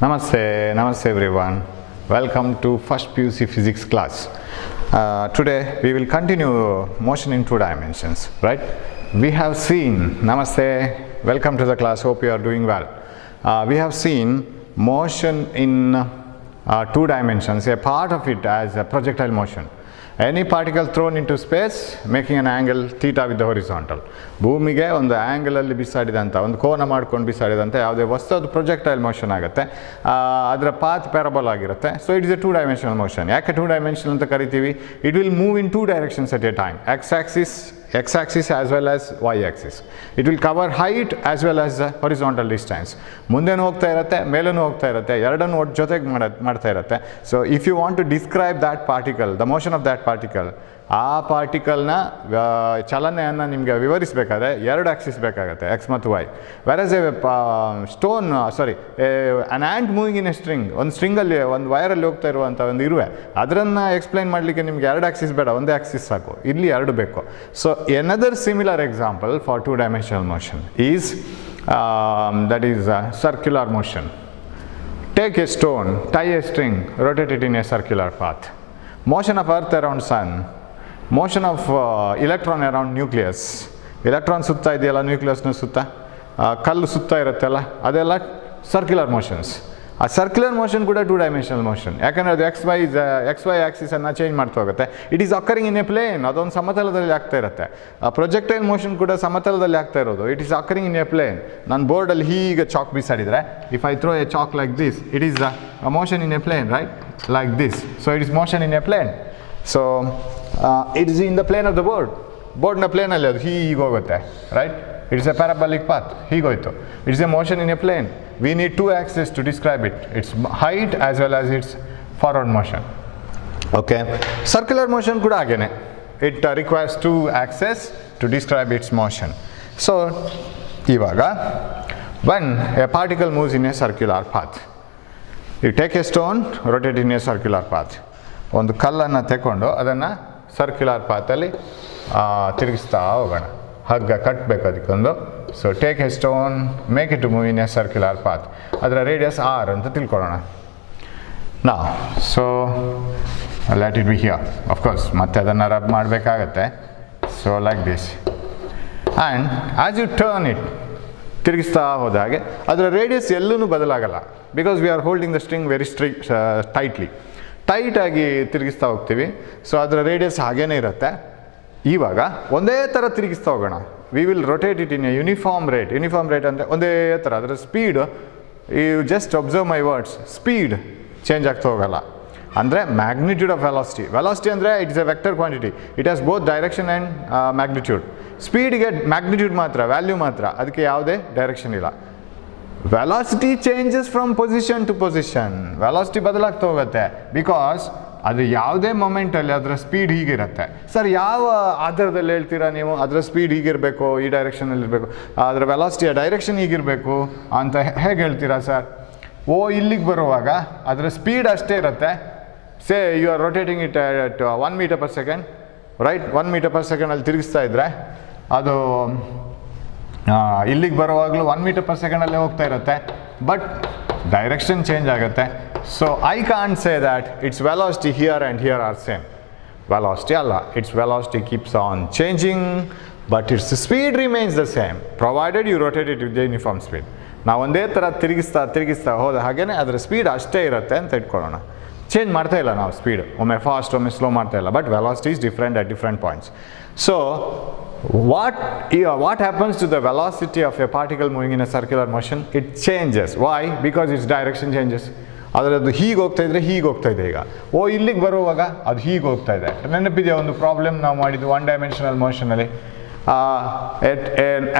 Namaste everyone. Welcome to first PUC physics class. Today we will continue motion in two dimensions, right? We have seen, Namaste, welcome to the class, hope you are doing well. We have seen motion in two dimensions, a part of it as a projectile motion. Any particle thrown into space making an angle theta with the horizontal. ಭೂಮಿಗೆ ಒಂದು ಆ್ಯಂಗಲಲ್ಲಿ ಬಿಸಾಡಿದಂಥ ಒಂದು ಕೋನ ಮಾಡ್ಕೊಂಡು ಬಿಸಾಡಿದಂಥ ಯಾವುದೇ ವಸ್ತು ಅದು projectile motion ಆಗುತ್ತೆ. ಅದರ ಪಾತ್ ಪ್ಯಾರಬಲ್ ಆಗಿರುತ್ತೆ. So it is A two dimensional motion. ಯಾಕೆ ಟೂ ಡೈಮೆನ್ಷನಲ್ ಅಂತ ಕರಿತೀವಿ? It will move in two directions at A time. x axis as well as y axis. It will cover height as well as horizontal distance. ಮುಂದೆನೂ ಹೋಗ್ತಾ ಇರುತ್ತೆ, ಮೇಲೂ ಹೋಗ್ತಾ ಇರುತ್ತೆ, ಎರಡನ್ನೂ ಜೊತೆಗೆ ಮಾಡ್ತಾ ಇರುತ್ತೆ. So if you want to describe that particle, the motion of that particle, ಆ ಪಾರ್ಟಿಕಲ್ನ ಚಲನೆಯನ್ನು ನಿಮಗೆ ವಿವರಿಸಬೇಕಾದ್ರೆ ಎರಡು ಆಕ್ಸಿಸ್ ಬೇಕಾಗುತ್ತೆ, ಎಕ್ಸ್ ಮತ್ತು Y. Versus a stone an ant moving in a string, ಒಂದು ಸ್ಟ್ರಿಂಗಲ್ಲಿ ಒಂದು ವೈರಲ್ಲಿ ಹೋಗ್ತಾ ಇರುವಂಥ ಒಂದು ಇರುವೆ, ಅದನ್ನು ಎಕ್ಸ್ಪ್ಲೈನ್ ಮಾಡಲಿಕ್ಕೆ ನಿಮಗೆ ಎರಡು ಆಕ್ಸಿಸ್ ಬೇಡ, ಒಂದೇ ಆಕ್ಸಿಸ್ ಸಾಕು. ಇಲ್ಲಿ ಎರಡು ಬೇಕು. So another similar example for two dimensional motion is that is circular motion. Take a stone, tie a string, rotate it in a circular path. Motion of earth around sun, motion of electron around nucleus. Electron ಸುತ್ತಾ ಇದೆಯಲ್ಲ, ನ್ಯೂಕ್ಲಿಯಸ್ನ ಸುತ್ತ, ಕಲ್ಲು ಸುತ್ತಾ ಇರುತ್ತಲ್ಲ, ಅದೆಲ್ಲ circular motions. ಆ circular motion ಕೂಡ two dimensional motion. ಯಾಕಂದರೆ ಅದು ಎಕ್ಸ್ ವೈ ಆಕ್ಸಿಸನ್ನು ಚೇಂಜ್ ಮಾಡ್ತಾ ಹೋಗುತ್ತೆ. It is occurring in a plane, ಅದೊಂದು ಸಮತಲದಲ್ಲಿ ಆಗ್ತಾ ಇರುತ್ತೆ. ಪ್ರೊಜೆಕ್ಟೈಲ್ ಮೋಷನ್ ಕೂಡ ಸಮತಲದಲ್ಲಿ ಆಗ್ತಾ ಇರೋದು. It is occurring in a plane. ನಾನು ಬೋರ್ಡಲ್ಲಿ ಹೀಗೆ ಚಾಕ್ ಬೀಸಾಡಿದರೆ, if I throw a chalk like this, it is a motion in a plane, right? Like this. So it is motion in a plane. So it is in the plane of the ಬೋರ್ಡ್ನ ಪ್ಲೇನಲ್ಲಿ ಅದು ಹೀಗೆ ಹೋಗುತ್ತೆ, right? It is a parabolic path. ಹೀಗೋಯ್ತು. It is a motion in a plane. We need two axes to describe it. Its height as well as its forward motion. Okay. Circular motion ಕೂಡ ಹಾಗೇನೆ. It requires two axes to describe its motion. So ಇವಾಗ when a particle moves in a circular path, you take a stone, rotate in a circular path. ಒಂದು ಕಲ್ಲನ್ನು ತಗೊಂಡು ಅದನ್ನು circular ಪಾತಲ್ಲಿ ತಿರುಗಿಸ್ತಾ ಹೋಗೋಣ. ಹಗ್ಗ ಕಟ್ಟಬೇಕು ಅದಕ್ಕೊಂದು. So take a stone, make it to move in a circular path. ಅದರ ರೇಡಿಯಸ್ ಆರ್ ಅಂತ ತಿಳ್ಕೊಳ್ಳೋಣ ನಾವು. So let it be here. Of course ಮತ್ತೆ ಅದನ್ನು ರಬ್ ಮಾಡಬೇಕಾಗತ್ತೆ. So like this. And as you turn it, ತಿರುಗಿಸ್ತಾ ಹೋದಾಗೆ ಅದರ ರೇಡಿಯಸ್ ಎಲ್ಲೂ ಬದಲಾಗಲ್ಲ. Because we are holding the string very ಟೈಟಾಗಿ ತಿರುಗಿಸ್ತಾ ಹೋಗ್ತೀವಿ. ಸೊ ಅದರ ರೇಡಿಯಸ್ ಹಾಗೇ ಇರುತ್ತೆ. ಇವಾಗ ಒಂದೇ ಥರ ತಿರುಗಿಸ್ತಾ ಹೋಗೋಣ. We will rotate it in a uniform rate. Uniform rate ಅಂದರೆ ಒಂದೇ ಥರ. ಅದರ speed, you just observe my words, speed change ಆಗ್ತಾ ಹೋಗಲ್ಲ. ಅಂದರೆ ಮ್ಯಾಗ್ನಿಟ್ಯೂಡ್ ಆಫ್ ವೆಲಾಸಿಟಿ ಅಂದರೆ it's a vector quantity. It has both direction and magnitude. ಸ್ಪೀಡಿಗೆ magnitude ಮಾತ್ರ, ವ್ಯಾಲ್ಯೂ ಮಾತ್ರ, ಅದಕ್ಕೆ ಯಾವುದೇ ಡೈರೆಕ್ಷನ್ ಇಲ್ಲ. Velocity changes from position to position. Velocity ಬದಲಾಗ್ತಾ ಹೋಗುತ್ತೆ. ಬಿಕಾಸ್ ಅದು ಯಾವುದೇ ಮೊಮೆಂಟಲ್ಲಿ ಅದರ ಸ್ಪೀಡ್ ಹೀಗಿರುತ್ತೆ. ಸರ್ ಯಾವ ಆಧಾರದಲ್ಲಿ ಹೇಳ್ತೀರಾ ನೀವು? ಅದರ ಸ್ಪೀಡ್ ಹೀಗಿರಬೇಕು, ಈ ಡೈರೆಕ್ಷನಲ್ಲಿರಬೇಕು, ಅದರ ವೆಲಾಸಿಟಿಯ ಡೈರೆಕ್ಷನ್ ಹೀಗಿರಬೇಕು ಅಂತ ಹೇಗೆ ಹೇಳ್ತೀರಾ ಸರ್? ಇಲ್ಲಿಗೆ ಬರುವಾಗ ಅದರ ಸ್ಪೀಡ್ ಅಷ್ಟೇ ಇರುತ್ತೆ. Say you are rotating it at 1 metre per second, right? 1 metre per ಸೆಕೆಂಡಲ್ಲಿ ತಿರುಗಿಸ್ತಾ ಇದ್ದರೆ ಅದು ಇಲ್ಲಿಗೆ ಬರುವಾಗಲೂ 1 ಮೀಟರ್ ಪರ್ ಸೆಕೆಂಡಲ್ಲೇ ಹೋಗ್ತಾ ಇರುತ್ತೆ. ಬಟ್ ಡೈರೆಕ್ಷನ್ ಚೇಂಜ್ ಆಗುತ್ತೆ. So I can't say that its velocity here and here are same. Velocity ಅಲ್ಲ, its velocity keeps on changing, but its speed remains the same, provided you rotate it with the uniform speed. ನಾವು ಒಂದೇ ಥರ ತಿರುಗಿಸ್ತಾ ಹೋದ ಹಾಗೇ ಅದರ speed ಅಷ್ಟೇ ಇರುತ್ತೆ ಅಂತ ಇಟ್ಕೊಳ್ಳೋಣ. ಚೇಂಜ್ ಮಾಡ್ತಾ ಇಲ್ಲ ನಾವು ಸ್ಪೀಡ್, ಒಮ್ಮೆ ಫಾಸ್ಟ್ ಒಮ್ಮೆ ಸ್ಲೋ ಮಾಡ್ತಾ ಇಲ್ಲ. But velocity is different at different points. So what happens to the velocity of a particle moving in a circular motion? It changes. Why? Because its direction changes. ಅದರದ್ದು ಹೀಗೆ ಹೋಗ್ತಾ ಇದ್ರೆ ಹೀಗೆ ಹೋಗ್ತಾ ಇದೆ. ಈಗ ಇಲ್ಲಿಗೆ ಬರುವಾಗ ಅದು ಹೀಗೆ ಹೋಗ್ತಾ ಇದೆ. ನೆನಪಿದೆಯಾ ಒಂದು ಪ್ರಾಬ್ಲಮ್ ನಾವು ಮಾಡಿದ್ದು ಒನ್ ಡೈಮೆನ್ಷನಲ್ ಮೋಷನಲ್ಲಿ?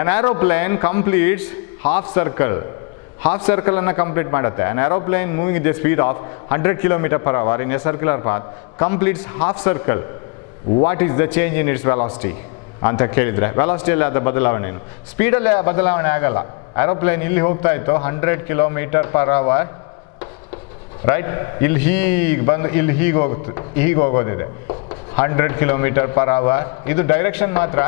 an aeroplane completes half circle complete ಮಾಡುತ್ತೆ. an aeroplane moving with a speed of 100 km/h in a circular path completes half circle. What is the change in its velocity ಅಂತ ಕೇಳಿದರೆ, ವೆಲಾಸಿಟಿಯಲ್ಲಿ ಆದ ಬದಲಾವಣೆ ಏನು? ಸ್ಪೀಡಲ್ಲೇ ಬದಲಾವಣೆ ಆಗಲ್ಲ. ಏರೋಪ್ಲೇನ್ ಇಲ್ಲಿ ಹೋಗ್ತಾ ಇತ್ತು 100 km/h, ರೈಟ್? ಇಲ್ಲಿ ಹೀಗೆ ಬಂದು ಇಲ್ಲಿ ಹೀಗೆ ಹೋಗೋದಿದೆ 100 km/h. ಇದು ಡೈರೆಕ್ಷನ್ ಮಾತ್ರ.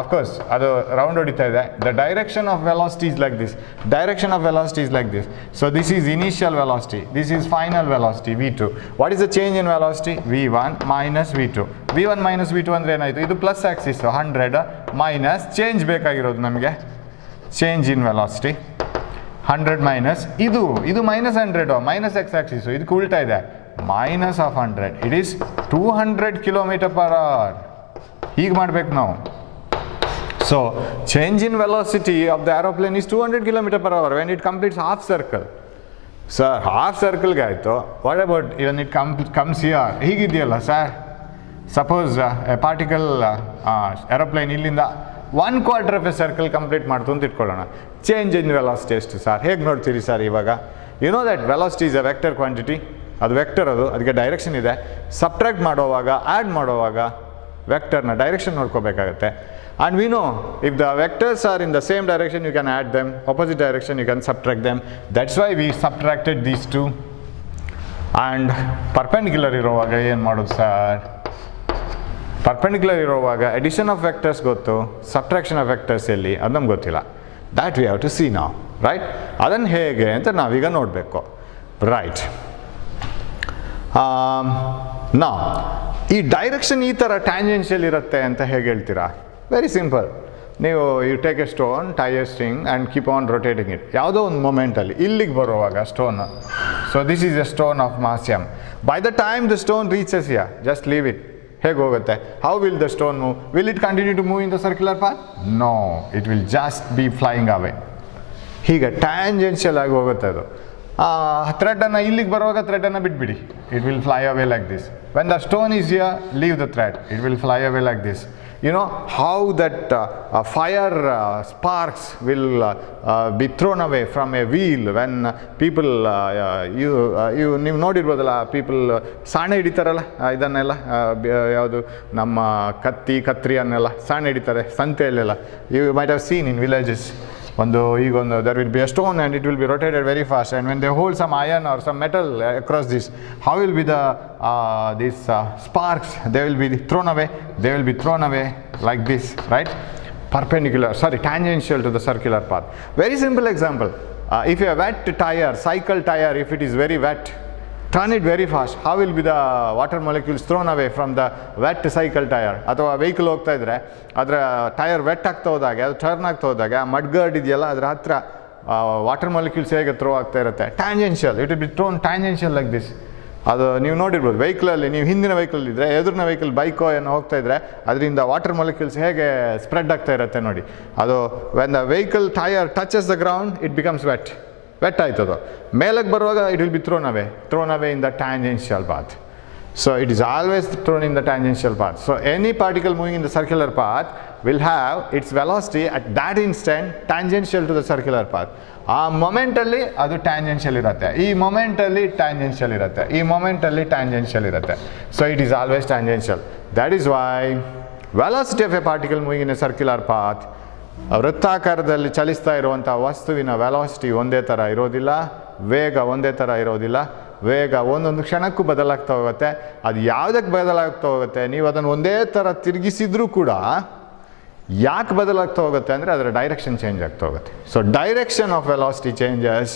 of course ಅದು ರೌಂಡ್ ಹೊಡಿತಾ ಇದೆ. The direction of velocity is like this. Direction of velocity is like this. So this is initial velocity, this is final velocity v2. What is the change in velocity? v1 minus v2. v1 minus v2 ಅಂದ್ರೆ ಏನಾಯ್ತು? ಇದು plus Axis 100 minus change ಬೇಕಾಗಿರೋದು ನಮಗೆ change in velocity 100 minus ಇದು minus 100 minus X Axis, ಇದಕ್ಕೆ ಉಲ್ಟಾ ಇದೆ minus of 100. It is 200 km/h. ಹೀಗೆ ಮಾಡಬೇಕು ನಾವು. So change in velocity of the aeroplane is 200 km/h when it completes half circle. Sir, half circle ಗಾಯಿತು. What about when it comes here? ಹೀಗಿದೆಯಲ್ಲ sir, suppose a particle aeroplane ಇಲ್ಲಿಂದ 1/4 of a circle complete ಮಾಡ್ತು ಅಂತ ಇಟ್ಕೊಳ್ಳೋಣ. Change in velocity ಎಷ್ಟು sir? ಹೇಗೆ ನೋಡ್ತೀರಿ sir ಇವಾಗ? You know that velocity is a vector quantity. ಅದು ವೆಕ್ಟರ್, ಅದಕ್ಕೆ ಡೈರೆಕ್ಷನ್ ಇದೆ. ಸಬ್ಟ್ರಾಕ್ಟ್ ಮಾಡೋವಾಗ ಆ್ಯಡ್ ಮಾಡೋವಾಗ ವೆಕ್ಟರ್ನ ಡೈರೆಕ್ಷನ್ ನೋಡ್ಕೋಬೇಕಾಗತ್ತೆ. And we know if the vectors are in the same direction you can add them, opposite direction you can subtract them. That's why we subtracted these two. And perpendicular ಇರುವಾಗ ಏನು ಮಾಡೋದು sir? perpendicular ಇರುವಾಗ addition of vectors ಗೊತ್ತು, subtraction of vectors ಎಲ್ಲಿ ಅದು ನಮ್ಗೆ ಗೊತ್ತಿಲ್ಲ. That we have to see now, right? ಅದನ್ನು ಹೇಗೆ ಅಂತ ನಾವೀಗ ನೋಡಬೇಕು, right? Now ಈ ಡೈರೆಕ್ಷನ್ ಈ ಥರ ಟ್ಯಾಂಜೆನ್ಷಿಯಲ್ ಇರುತ್ತೆ ಅಂತ ಹೇಗೆ ಹೇಳ್ತೀರಾ? Very simple. ನೀವು you take a stone, tie a string and keep on rotating it. ಯಾವುದೋ ಒಂದು ಮೊಮೆಂಟಲ್ಲಿ ಇಲ್ಲಿಗೆ ಬರುವಾಗ stone, so this is a stone of mass m. By the time the stone reaches here, just leave it. ಹೇಗೆ ಹೋಗುತ್ತೆ? How will the stone move? Will it continue to move in the circular path? No, it will just be flying away. ಹೀಗೆ tangential ಆಗಿ ಹೋಗುತ್ತೆ ಅದು. ಥ್ರೆಡನ್ನು ಇಲ್ಲಿಗೆ ಬರುವಾಗ ಥ್ರೆಡನ್ನು ಬಿಟ್ಬಿಡಿ, it will fly away like this. When the stone is here, leave the thread, it will fly away like this. You know how that fire sparks will be thrown away from a wheel when people ನೀವು ನೋಡಿರ್ಬೋದಲ್ಲ, people ಸಾಣೆ ಹಿಡಿತಾರಲ್ಲ, ಇದನ್ನೆಲ್ಲ ಯಾವುದು ನಮ್ಮ ಕತ್ರಿ ಅನ್ನೆಲ್ಲ ಸಾಣೆ ಹಿಡಿತಾರೆ ಸಂತೆಯಲ್ಲೆಲ್ಲ. You might have seen in villages. ಈಗೊಂದು there will be a stone and it will be rotated very fast, and when they hold some iron or some metal across this, how will be the these sparks? They will be thrown away like this, right? Tangential to the circular path. Very simple example. If a wet tire, cycle tire, if it is very wet, turn it very fast. How will be the water molecules thrown away from the wet cycle tire? ಅಥವಾ vehicle ಹೋಗ್ತಾ ಇದ್ರೆ ಅದರ tyre vet ಆಗ್ತಾ ಹೋದಾಗ, ಅದು turn ಆಗ್ತಾ ಹೋದಾಗ mud guard ಇದೆಯಲ್ಲ ಅದರ ಹತ್ರ ವಾಟರ್ ಮಾಲಿಕ್ಯೂಲ್ಸ್ ಹೇಗೆ ಥ್ರೋ ಆಗ್ತಾ ಇರುತ್ತೆ? Tangential, it will be throne tangential like this. ಅದು ನೀವು ನೋಡಿರ್ಬೋದು ವೆಹಿಕಲಲ್ಲಿ, ನೀವು ಹಿಂದಿನ ವೆಹಿಕಲ್ ಇದ್ದರೆ, ಎದುರಿನ ವೆಹಿಕಲ್ ಬೈಕೋ ಏನೋ ಹೋಗ್ತಾ ಇದ್ರೆ ಅದರಿಂದ ವಾಟರ್ ಮಾಲಿಕ್ಯೂಲ್ಸ್ ಹೇಗೆ ಸ್ಪ್ರೆಡ್ ಆಗ್ತಾ ಇರುತ್ತೆ ನೋಡಿ. ಅದು when the vehicle tyre touches the ground, it becomes wet ಆಯ್ತದು. ಮೇಲಕ್ಕೆ ಬರುವಾಗ it will be thrown away in the tangential path. So it is always thrown in the tangential path. So any particle moving in the circular path will have its velocity at that instant tangential to the circular path. ಆ ಮೊಮೆಂಟಲ್ಲಿ ಅದು tangential ಇರುತ್ತೆ, ಈ ಮೊಮೆಂಟಲ್ಲಿ tangential ಇರುತ್ತೆ, ಈ ಮೊಮೆಂಟಲ್ಲಿ tangential ಇರುತ್ತೆ. So it is always tangential. That is why velocity of a particle moving in a circular path, ವೃತ್ತಾಕಾರದಲ್ಲಿ ಚಲಿಸ್ತಾ ಇರುವಂಥ ವಸ್ತುವಿನ ವೆಲಾಸಿಟಿ ಒಂದೇ ಥರ ಇರೋದಿಲ್ಲ, ವೇಗ ಒಂದೇ ಥರ ಇರೋದಿಲ್ಲ. ವೇಗ ಒಂದೊಂದು ಕ್ಷಣಕ್ಕೂ ಬದಲಾಗ್ತಾ ಹೋಗುತ್ತೆ. ಅದು ಯಾವುದಕ್ಕೆ ಬದಲಾಗ್ತಾ ಹೋಗುತ್ತೆ? ನೀವು ಅದನ್ನು ಒಂದೇ ಥರ ತಿರುಗಿಸಿದ್ರೂ ಕೂಡ ಯಾಕೆ ಬದಲಾಗ್ತಾ ಹೋಗುತ್ತೆ ಅಂದರೆ ಅದರ ಡೈರೆಕ್ಷನ್ ಚೇಂಜ್ ಆಗ್ತಾ ಹೋಗುತ್ತೆ. So direction of velocity changes,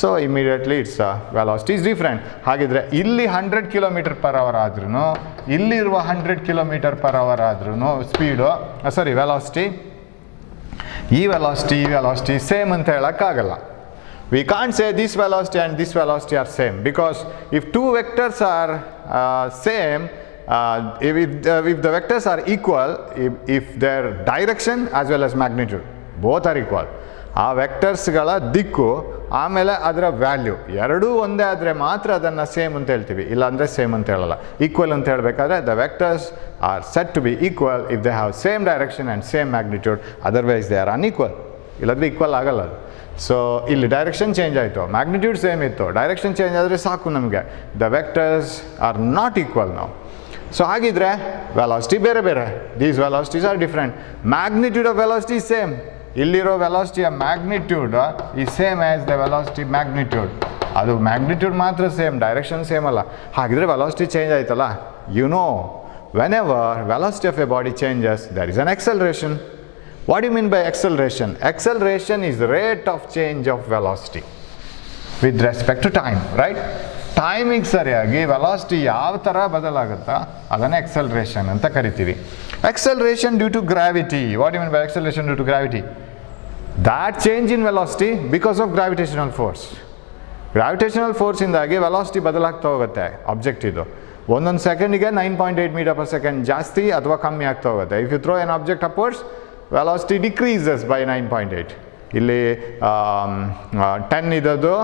so immediately it's velocity is different. ಹಾಗಿದ್ರೆ ಇಲ್ಲಿ 100 km/h ಆದ್ರೂ, ಇಲ್ಲಿರುವ 100 km/h ಆದ್ರೂ ಸ್ಪೀಡು ವೆಲಾಸಿಟಿ, ಈ ವೆಲಾಸಿಟಿ ಸೇಮ್ ಅಂತ ಹೇಳೋಕ್ಕಾಗಲ್ಲ. We can't say this velocity and this velocity are same, because if two vectors are same, if the vectors are equal, if their direction as well as magnitude both are equal, ಆ ವೆಕ್ಟರ್ಸ್ಗಳ ದಿಕ್ಕು ಆಮೇಲೆ ಅದರ value ಎರಡೂ ಒಂದೇ ಆದರೆ ಮಾತ್ರ ಅದನ್ನು same ಅಂತ ಹೇಳ್ತೀವಿ, ಇಲ್ಲಾಂದರೆ ಸೇಮ್ ಅಂತ ಹೇಳಲ್ಲ. ಈಕ್ವಲ್ ಅಂತ ಹೇಳಬೇಕಾದ್ರೆ the vectors are said to be equal if they have same direction and same magnitude, otherwise they are unequal. ಇಲ್ಲಾಂದರೆ ಈಕ್ವಲ್ ಆಗಲ್ಲ ಅದು. ಸೊ ಇಲ್ಲಿ ಡೈರೆಕ್ಷನ್ ಚೇಂಜ್ ಆಯಿತು, ಮ್ಯಾಗ್ನಿಟ್ಯೂಡ್ ಸೇಮ್ ಇತ್ತು, ಡೈರೆಕ್ಷನ್ ಚೇಂಜ್ ಆದರೆ ಸಾಕು ನಮಗೆ. The vectors are not equal ನಾವು. ಸೊ ಹಾಗಿದ್ರೆ ವೆಲಾಸಿಟಿ ಬೇರೆ ಬೇರೆ, these velocities are different. Magnitude of velocity same, ಇಲ್ಲಿರೋ ವೆಲಾಸಿಟಿಯ ಮ್ಯಾಗ್ನಿಟ್ಯೂಡ್ ಈ same as the velocity magnitude. ಅದು ಮ್ಯಾಗ್ನಿಟ್ಯೂಡ್ ಮಾತ್ರ ಸೇಮ್, ಡೈರೆಕ್ಷನ್ ಸೇಮ್ ಅಲ್ಲ. ಹಾಗಿದ್ರೆ ವೆಲಾಸಿಟಿ ಚೇಂಜ್ ಆಯ್ತಲ್ಲ. You know, whenever velocity of a body changes, there is an acceleration. What do you mean by acceleration? Acceleration is the rate of change of velocity with respect to time, right? ಟೈಮಿಗೆ ಸರಿಯಾಗಿ velocity ಯಾವ ಥರ ಬದಲಾಗುತ್ತಾ ಅದನ್ನು acceleration ಅಂತ ಕರಿತೀವಿ. Acceleration due to gravity. What do you mean by acceleration due to gravity? That change in velocity because of gravitational force. Gravitational force ಇಂದಾಗಿ velocity ಬದಲಾಗ್ತಾ ಹೋಗುತ್ತೆ ಆಬ್ಜೆಕ್ಟ್ ಇದು. ಒಂದೊಂದು ಸೆಕೆಂಡಿಗೆ 9.8 ಮೀಟರ್ ಪರ್ ಸೆಕೆಂಡ್ ಜಾಸ್ತಿ ಅಥವಾ ಕಮ್ಮಿ ಆಗ್ತಾ ಹೋಗುತ್ತೆ. If you throw an object upwards, velocity decreases by 9.8. ಇಲ್ಲಿ 10 ಇದ್ದದ್ದು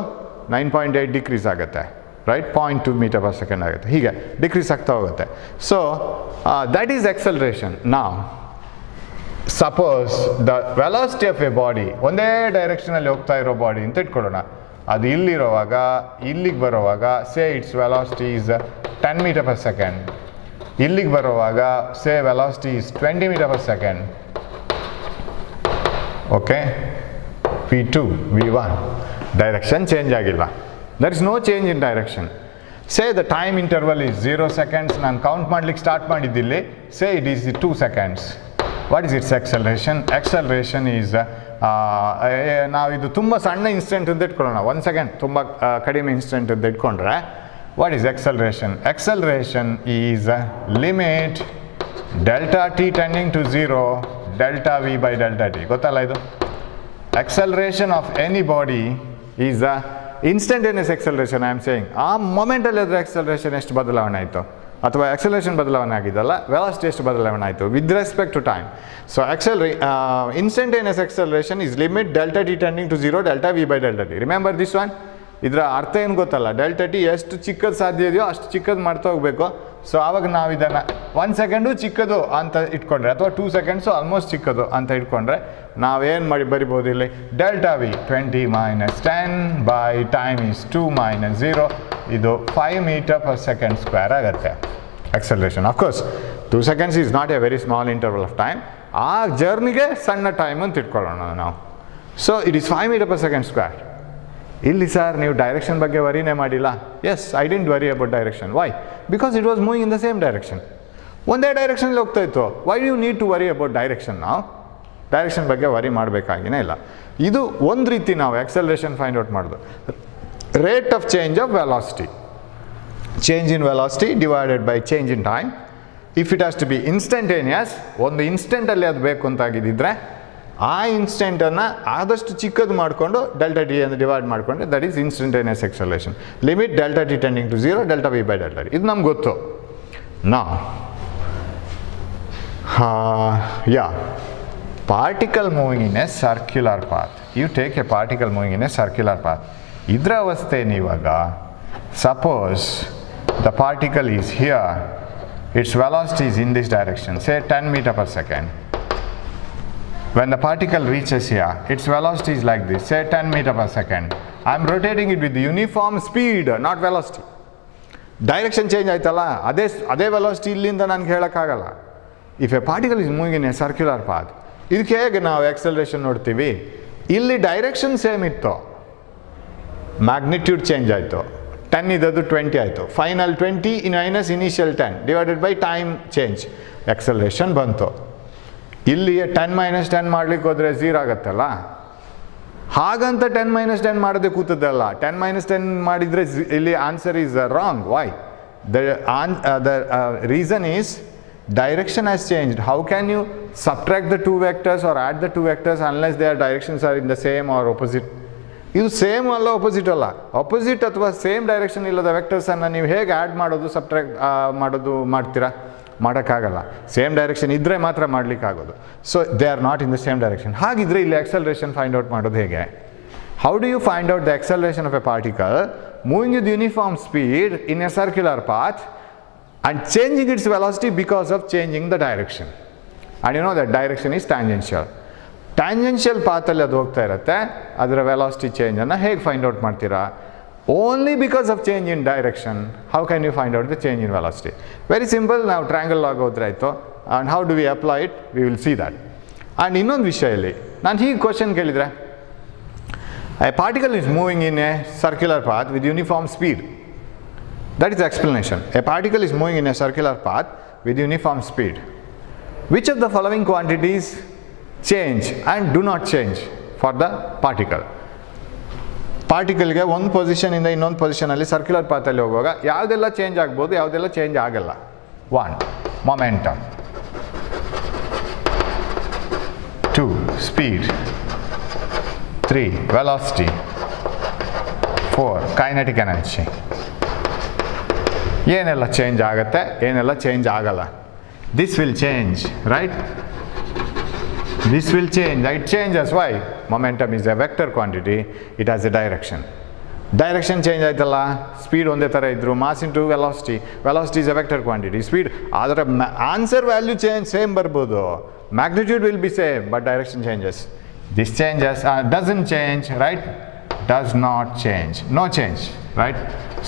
9.8 ಡಿಕ್ರೀಸ್ ಆಗುತ್ತೆ, ರೈಟ್? 0.2 ಮೀಟರ್ ಪರ್ ಸೆಕೆಂಡ್ ಆಗುತ್ತೆ, ಹೀಗೆ ಡಿಕ್ರೀಸ್ ಆಗ್ತಾ ಹೋಗುತ್ತೆ. So that is acceleration. ನಾವ್ suppose the velocity of a body, ಒಂದೇ ಡೈರೆಕ್ಷನಲ್ಲಿ ಹೋಗ್ತಾ ಇರೋ ಬಾಡಿ ಅಂತ ಇಟ್ಕೊಳ್ಳೋಣ. ಅದು ಇಲ್ಲಿರುವಾಗ ಇಲ್ಲಿಗೆ ಬರೋವಾಗ say its velocity is 10 metre per second. ಇಲ್ಲಿಗೆ ಬರೋವಾಗ say velocity is 20 metre per second. Okay, V2, V1 direction change ಆಗಿಲ್ಲ. There is no change in direction. Say the time interval is 0 seconds. ನಾನು ಕೌಂಟ್ ಮಾಡ್ಲಿಕ್ಕೆ start ಮಾಡಿದ್ದಿಲ್ಲಿ. Say it is 2 seconds. What is its acceleration? Acceleration is ನಾವು ಇದು ತುಂಬ ಸಣ್ಣ instant ಅಂತ ಇಟ್ಕೊಳ್ಳೋಣ, 1 second ತುಂಬ ಕಡಿಮೆ ಇನ್ಸ್ಟೆಂಟ್ ಅಂತ ಇಟ್ಕೊಂಡ್ರೆ what is acceleration? Acceleration is limit delta t tending to 0 delta v by delta t. ಗೊತ್ತಲ್ಲ ಇದು? Acceleration of any body is a instantaneous acceleration. I am saying ಆ ಮೊಮೆಂಟಲ್ಲಿ ಅದರ ಎಕ್ಸಲರೇಷನ್ ಎಷ್ಟು ಬದಲಾವಣೆ ಆಯಿತು, ಅಥವಾ ಎಕ್ಸಲರೇಷನ್ ಬದಲಾವಣೆ ಆಗಿದ್ದಲ್ಲ, ವೆಲಾಸಿಟಿ ಎಷ್ಟು ಬದಲಾವಣೆ ಆಯಿತು with respect to time. So instantaneous acceleration is limit delta T tending to 0 delta V by delta T. Remember this one. ಇದರ ಅರ್ಥ ಏನು ಗೊತ್ತಲ್ಲ, ಡೆಲ್ಟಾ ಟಿ ಎಷ್ಟು ಚಿಕ್ಕದು ಸಾಧ್ಯ ಇದೆಯೋ ಅಷ್ಟು ಚಿಕ್ಕದು ಮಾಡ್ತಾ ಹೋಗಬೇಕು. ಸೊ ಆವಾಗ ನಾವು ಇದನ್ನು 1 ಸೆಕೆಂಡು ಚಿಕ್ಕದು ಅಂತ ಇಟ್ಕೊಂಡ್ರೆ, ಅಥವಾ 2 ಸೆಕೆಂಡ್ಸು ಆಲ್ಮೋಸ್ಟ್ ಚಿಕ್ಕದು ಅಂತ ಇಟ್ಕೊಂಡ್ರೆ ನಾವೇನು ಮಾಡಿ ಬರಿಬೋದು ಇಲ್ಲಿ, delta V 20 minus 10 by time is 2 minus 0. ಇದು 5 ಮೀಟರ್ ಪರ್ ಸೆಕೆಂಡ್ ಸ್ಕ್ವೇರ್ ಆಗುತ್ತೆ acceleration. Of course 2 seconds is not a very small interval of time. ಆ ಜರ್ನಿಗೆ ಸಣ್ಣ ಟೈಮ್ ಅಂತ ಇಟ್ಕೊಳ್ಳೋಣ ನಾವು. So it is 5 metre per second square. ಇಲ್ಲಿ ಸರ್ ನೀವು ಡೈರೆಕ್ಷನ್ ಬಗ್ಗೆ ವರಿನೇ ಮಾಡಿಲ್ಲ. Yes, I didn't worry about direction. Why? Because it was moving in the same direction. ಒಂದೇ ಡೈರೆಕ್ಷನಲ್ಲಿ ಹೋಗ್ತಾ ಇತ್ತು. Why you need to worry about direction? ನಾವು ಡೈರೆಕ್ಷನ್ ಬಗ್ಗೆ ವರಿ ಮಾಡಬೇಕಾಗಿನೇ ಇಲ್ಲ. ಇದು ಒಂದು ರೀತಿ ನಾವು ಎಕ್ಸಲರೇಷನ್ ಫೈಂಡ್ ಔಟ್ ಮಾಡೋದು. Rate of change of velocity, change in velocity divided by change in time. If it has to be instantaneous, ಒಂದು ಇನ್ಸ್ಟೆಂಟಲ್ಲಿ ಅದು ಬೇಕು ಅಂತಾಗಿದ್ದರೆ ಆ ಇನ್ಸ್ಟೆಂಟನ್ನು ಆದಷ್ಟು ಚಿಕ್ಕದು ಮಾಡಿಕೊಂಡು ಡೆಲ್ಟಾ ಟಿ ಅಂತ ಡಿವೈಡ್ ಮಾಡಿಕೊಂಡ್ರೆ that is instantaneous acceleration. Limit delta T tending to 0 delta V by delta T. ಇದು ನಮ್ಗೆ ಗೊತ್ತು. ನಾ particle moving in a circular path. You take a particle moving in a circular path. ಇದರ ಅವಸ್ಥೆ ನೀವಾಗ, suppose the particle is here, its velocity is in this direction, say 10 meter per second. When the particle reaches here, its velocity is like this, say 10 meter per second. I am rotating it with uniform speed, not velocity. Direction change ಆಯ್ತಲ್ಲ, ಅದೇ velocity ಇಲ್ಲಿಂದ ನಾನು ಹೇಳೋಕ್ಕಾಗಲ್ಲ. If a particle is moving in a circular path, ಇದಕ್ಕೆ ಹೇಗೆ ನಾವು acceleration ನೋಡ್ತೀವಿ? ಇಲ್ಲಿ ಡೈರೆಕ್ಷನ್ ಸೇಮ್ ಇತ್ತು, ಮ್ಯಾಗ್ನಿಟ್ಯೂಡ್ ಚೇಂಜ್ ಆಯಿತು. 10 ಇದ್ದದ್ದು 20 ಆಯಿತು. Final 20 minus initial 10 divided by time change, acceleration ಬಂತು. ಇಲ್ಲಿ 10 ಮೈನಸ್ 10 ಮಾಡ್ಲಿಕ್ಕೆ ಹೋದರೆ 0 ಆಗುತ್ತಲ್ಲ. ಹಾಗಂತ 10 ಮೈನಸ್ 10 ಮಾಡೋದೇ ಕೂತದ್ದಲ್ಲ. 10 ಮೈನಸ್ 10 ಮಾಡಿದರೆ ಇಲ್ಲಿ answer is wrong. Why? The reason is direction has changed. How can you subtract the two vectors or add the two vectors unless their directions are in the same or opposite? ಇದು same ಅಲ್ಲ, opposite ಅಲ್ಲ. Opposite ಅಥವಾ same direction ಇಲ್ಲದ ವೆಕ್ಟರ್ಸನ್ನು ನೀವು ಹೇಗೆ add ಮಾಡೋದು, subtract ಮಾಡೋದು ಮಾಡ್ತೀರಾ? ಮಾಡೋಕ್ಕಾಗಲ್ಲ. ಸೇಮ್ ಡೈರೆಕ್ಷನ್ ಇದ್ದರೆ ಮಾತ್ರ ಮಾಡಲಿಕ್ಕಾಗೋದು. So they are not in the same direction. ಹಾಗಿದ್ರೆ ಇಲ್ಲಿ ಎಕ್ಸಲರೇಷನ್ ಫೈಂಡ್ ಔಟ್ ಮಾಡೋದು ಹೇಗೆ? How do you find out the acceleration of a particle moving with uniform speed in a circular path and changing its velocity because of changing the direction? And you know that direction is tangential. Tangential path ಅಲ್ಲಿ ಅದು ಹೋಗ್ತಾ ಇರುತ್ತೆ. ಅದರ velocity ಚೇಂಜನ್ನು ಹೇಗೆ find out ಮಾಡ್ತೀರಾ? Only because of change in direction. How can you find out the change in velocity? Very simple. ನಾವು triangle law ಹೋದ್ರೆ ಆಯಿತು. And how do we apply it? We will see that. And ಇನ್ನೊಂದು ವಿಷಯ ಇಲ್ಲಿ, ನಾನು ಹೀಗೆ question ಕೇಳಿದರೆ, a particle is moving in a circular path with uniform speed. That is the explanation. A particle is moving in a circular path with uniform speed. Which of the following quantities change and do not change for the particle. ಪಾರ್ಟಿಕಲ್ಗೆ ಒಂದು ಪೊಸಿಷನಿಂದ ಇನ್ನೊಂದು ಪೊಸಿಷನಲ್ಲಿ circular ಪಾತಲ್ಲಿ ಹೋಗುವಾಗ ಯಾವುದೆಲ್ಲ change ಆಗ್ಬೋದು, ಯಾವುದೆಲ್ಲ change ಆಗಲ್ಲ. 1 momentum, 2 speed, 3 velocity, 4 kinetic energy. ಏನೆಲ್ಲ change ಆಗುತ್ತೆ, ಏನೆಲ್ಲ ಚೇಂಜ್ ಆಗಲ್ಲ. This will change, right? This will change. It changes. Why? Momentum is a vector quantity. It has a direction. Direction change ಆಯ್ತಲ್ಲ. Speed ಒಂದೇ ಥರ ಇದ್ರು. Mass into velocity. Velocity is a vector quantity. Speed ಅದರ answer value change same ಬರ್ಬೋದು. Magnitude will be same, but direction changes. This changes. Doesn't change, right? Does not change. No change, right?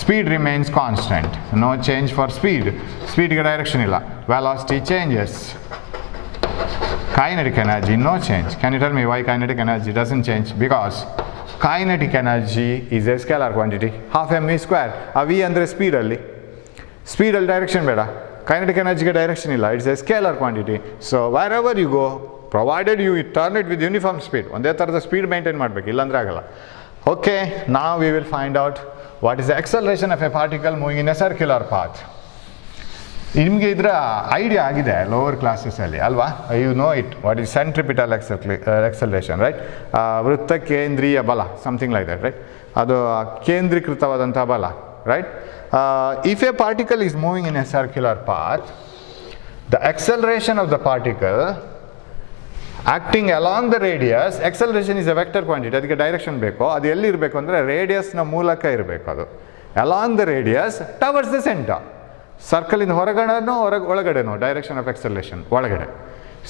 Speed remains constant. No change for speed. Speed ಗೆ direction ಇಲ್ಲ. Velocity changes. Kinetic energy, no change. Can you tell me why kinetic energy doesn't change? Because kinetic energy is a scalar quantity, half mv square. A v andre speed alli. Speed alli direction beda. Kinetic energy ge direction illa. It's a scalar quantity. So wherever you go, provided you turn it with uniform speed, onde tarada speed maintain madbeku, illa andre agalla. Okay, now we will find out what is the acceleration of a particle moving in a circular path. ನಿಮಗೆ ಇದರ idea ಆಗಿದೆ lower ಕ್ಲಾಸಸಲ್ಲಿ ಅಲ್ವಾ? You know it what is centripetal acceleration, right? ವೃತ್ತ ಕೇಂದ್ರೀಯ ಬಲ, something like that, right? ಅದು ಕೇಂದ್ರೀಕೃತವಾದಂಥ ಬಲ, right? If a particle is moving in a circular path, the acceleration of the particle acting along the radius, acceleration is a vector quantity, ಅದಕ್ಕೆ direction ಬೇಕು. ಅದು ಎಲ್ಲಿ ಇರಬೇಕು ಅಂದರೆ ರೇಡಿಯಸ್ನ ಮೂಲಕ ಇರಬೇಕು. ಅದು along the radius towards the centre. ಸರ್ಕಲಿಂದ ಹೊರಗಡೆನೋ ಒಳಗಡೆನೋ ಡೈರೆಕ್ಷನ್ ಆಫ್ ಎಕ್ಸಲರೇಷನ್ ಒಳಗಡೆ.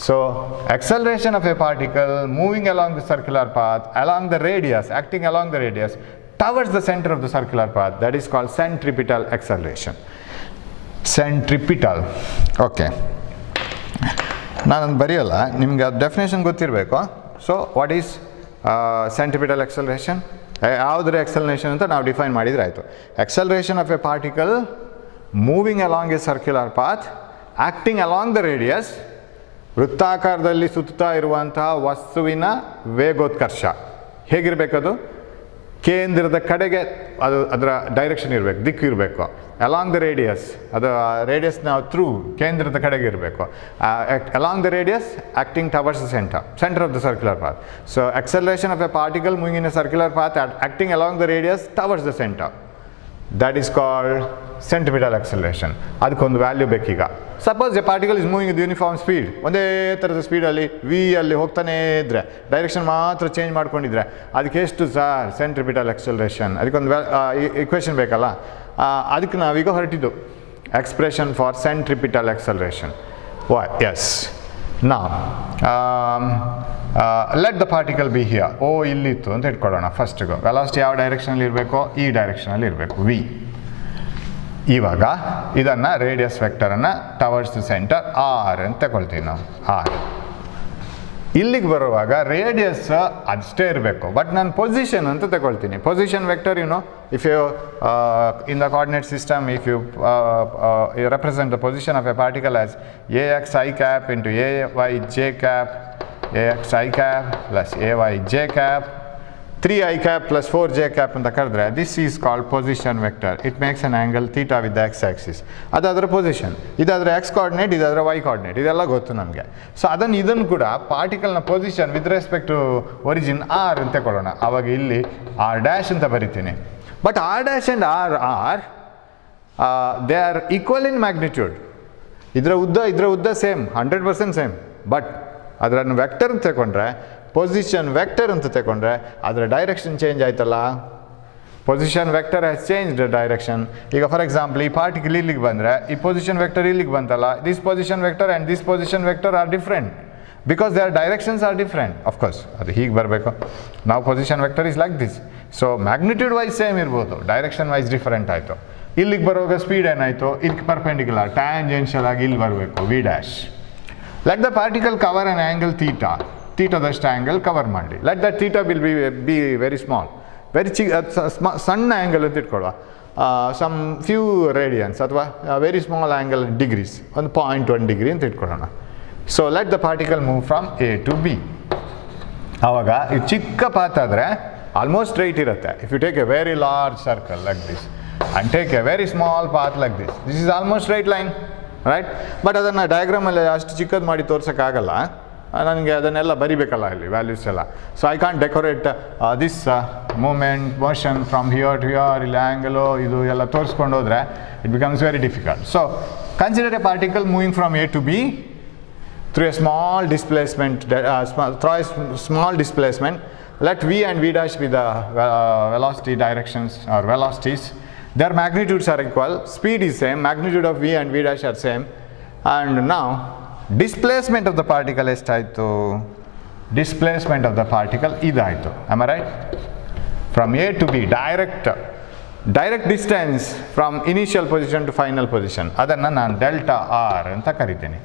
So acceleration of a particle moving along the circular path along the radius, acting along the radius towards the centre of the circular path, that is called centripetal acceleration. Centripetal. Okay, ನಾನೊಂದು ಬರೆಯೋಲ್ಲ, ನಿಮ್ಗೆ ಅದು definition ಗೊತ್ತಿರಬೇಕು. So what is centripetal acceleration? ಯಾವುದ್ರ acceleration ಅಂತ ನಾವು define ಮಾಡಿದರೆ ಆಯಿತು. Acceleration of a particle moving along A circular path acting along the radius, ವೃತ್ತಾಕಾರದಲ್ಲಿ ಸುತ್ತಾ ಇರುವಂತಹ ವಸ್ತುವಿನ ವೇಗೋತ್ಕರ್ಷ ಹೇಗಿರಬೇಕದು? ಕೇಂದ್ರದ ಕಡೆಗೆ ಅದು ಅದರ ಡೈರೆಕ್ಷನ್ ಇರಬೇಕು, ದಿಕ್ಕು ಇರಬೇಕು. ಅಲಾಂಗ್ ದ ರೇಡಿಯಸ್, ಅದು ರೇಡಿಯಸ್ನ ಥ್ರೂ ಕೇಂದ್ರದ ಕಡೆಗೆ ಇರಬೇಕು. Along the radius acting towards the centre of the circular path. So acceleration of a particle moving in a circular path acting along the radius towards the centre, that is called centripetal acceleration. ಅದಕ್ಕೊಂದು value ಬೇಕೀಗ. Suppose a particle is moving with uniform speed, ಒಂದೇ ಥರದ ಸ್ಪೀಡಲ್ಲಿ V ಅಲ್ಲಿ ಹೋಗ್ತಾನೇ ಇದ್ದರೆ, direction ಮಾತ್ರ change ಮಾಡ್ಕೊಂಡಿದ್ರೆ ಅದಕ್ಕೆ ಎಷ್ಟು ಸರ್ ಸೆಂಟ್ರಿಪಿಟಲ್ ಎಕ್ಸಲರೇಷನ್? ಅದಕ್ಕೊಂದು ಇಕ್ವೇಷನ್ ಬೇಕಲ್ಲ. ಅದಕ್ಕೆ ನಾವೀಗ ಹೊರಟಿದ್ದು expression for centripetal acceleration. Why? Yes. ನಾವು let the particle be here. O ಇಲ್ಲಿತ್ತು ಅಂತ ಇಟ್ಕೊಳ್ಳೋಣ. ಫಸ್ಟಿಗೂ ವೆಲಾಸಿಟಿ ಯಾವ ಡೈರೆಕ್ಷನಲ್ಲಿ ಇರಬೇಕು? ಈ ಡೈರೆಕ್ಷನಲ್ಲಿ ಇರಬೇಕು, ವಿ. ಇವಾಗ ಇದನ್ನು ರೇಡಿಯಸ್ ವೆಕ್ಟರನ್ನು ಟವರ್ಡ್ಸ್ ದ ಸೆಂಟರ್ ಆರ್ ಅಂತ ತಗೊಳ್ತೀವಿ ನಾವು. ಆರ್ ಇಲ್ಲಿಗೆ ಬರುವಾಗ ರೇಡಿಯಸ್ ಅಷ್ಟೇ ಇರಬೇಕು, ಬಟ್ ನಾನು ಪೊಸಿಷನ್ ಅಂತ ತಗೊಳ್ತೀನಿ. Position vector, you know, if you in the coordinate system, if you represent the position of a particle as ax I cap into ay j cap, ax I cap plus ay j cap 3i cap plus 4j cap ಅಂತ ಕರೆದ್ರೆ, this is called position vector. It makes an angle theta with the x axis. ಅದಾದರೆ position, ಇದಾದರೆ x coordinate, ಇದಾದರೆ y coordinate, ಇದೆಲ್ಲ ಗೊತ್ತು ನಮಗೆ. ಸೊ ಇದನ್ನು ಕೂಡ ಪಾರ್ಟಿಕಲ್ನ position with respect to origin r ಅಂತ ಕೊಡೋಣ. ಆವಾಗ ಇಲ್ಲಿ ಆರ್ ಡ್ಯಾಶ್ ಅಂತ ಬರಿತೀನಿ. But r dash and r they are equal in magnitude. ಇದರ ಉದ್ದ ಸೇಮ್, 100% ಸೇಮ್. ಬಟ್ ಅದನ್ನು ವೆಕ್ಟರ್ ಅಂತ ತಗೊಂಡ್ರೆ, ಪೊಸಿಷನ್ ವೆಕ್ಟರ್ ಅಂತ ತಗೊಂಡ್ರೆ ಅದರ ಡೈರೆಕ್ಷನ್ ಚೇಂಜ್ ಆಯ್ತಲ್ಲ. Position vector has change the direction. ಈಗ ಫಾರ್ ಎಕ್ಸಾಂಪಲ್ ಈ ಪಾರ್ಟಿಕಲ್ ಇಲ್ಲಿಗೆ ಬಂದರೆ ಈ ಪೊಸಿಷನ್ ವೆಕ್ಟರ್ ಇಲ್ಲಿಗೆ ಬಂತಲ್ಲ. This position vector and this position vector are different because their directions are different. Of course ಅದು ಹೀಗೆ ಬರಬೇಕು. ನಾವು position vector is like this. So magnitude wise same ಇರ್ಬೋದು, ಡೈರೆಕ್ಷನ್ ವೈಸ್ ಡಿಫರೆಂಟ್ ಆಯಿತು. ಇಲ್ಲಿಗೆ ಬರುವಾಗ ಸ್ಪೀಡ್ ಏನಾಯಿತು? ಇದಕ್ಕೆ ಪರ್ಪೆಂಡಿಕ್ಯುಲರ್ ಟ್ಯಾಂಜೆನ್ಷಿಯಲ್ ಆಗಿ ಇಲ್ಲಿ ಬರಬೇಕು, v dash. Let the particle cover an angle theta. ಥೀಟಾದಷ್ಟು ಆ್ಯಂಗಲ್ ಕವರ್ ಮಾಡಿ. Let that theta will be very small, very ಸಣ್ಣ ಆ್ಯಂಗಲ್ ಅಂತ ಇಟ್ಕೊಳ್ಳುವ. ಸಮ್ ಫ್ಯೂ ರೇಡಿಯನ್ಸ್ ಅಥವಾ ವೆರಿ ಸ್ಮಾಲ್ ಆ್ಯಂಗಲ್ ಡಿಗ್ರೀಸ್, ಒಂದು 0.1 ಡಿಗ್ರಿ ಅಂತ ಇಟ್ಕೊಳ್ಳೋಣ. So let the particle move from A to B. ಆವಾಗ ಈ ಚಿಕ್ಕ ಪಾತ್ ಆದರೆ ಆಲ್ಮೋಸ್ಟ್ ಸ್ಟ್ರೈಟ್ ಇರುತ್ತೆ. If you take a very large circle like this and take a very small path like this, this is almost straight line, right? But ಅದನ್ನು ಡಯಾಗ್ರಾಮಲ್ಲಿ ಅಷ್ಟು ಚಿಕ್ಕದು ಮಾಡಿ ತೋರ್ಸೋಕ್ಕಾಗಲ್ಲ, ನನಗೆ ಅದನ್ನೆಲ್ಲ ಬರಿಬೇಕಲ್ಲ ಇಲ್ಲಿ ವ್ಯಾಲ್ಯೂಸ್ ಎಲ್ಲ. So I can't decorate this moment motion from here to here, ಇಲ್ಲಿ angle ಇದು ಎಲ್ಲ ತೋರಿಸ್ಕೊಂಡು ಹೋದರೆ it becomes very difficult. So consider a particle moving from A to B through a small displacement, let v and v dash be the velocity directions or velocities. Their magnitudes are equal, speed is same, magnitude of v and v dash are same, and now displacement of the particle estaito, displacement of the particle idaito, am I right? From a to b, direct distance from initial position to final position, adanna nanu delta r anta kariteni.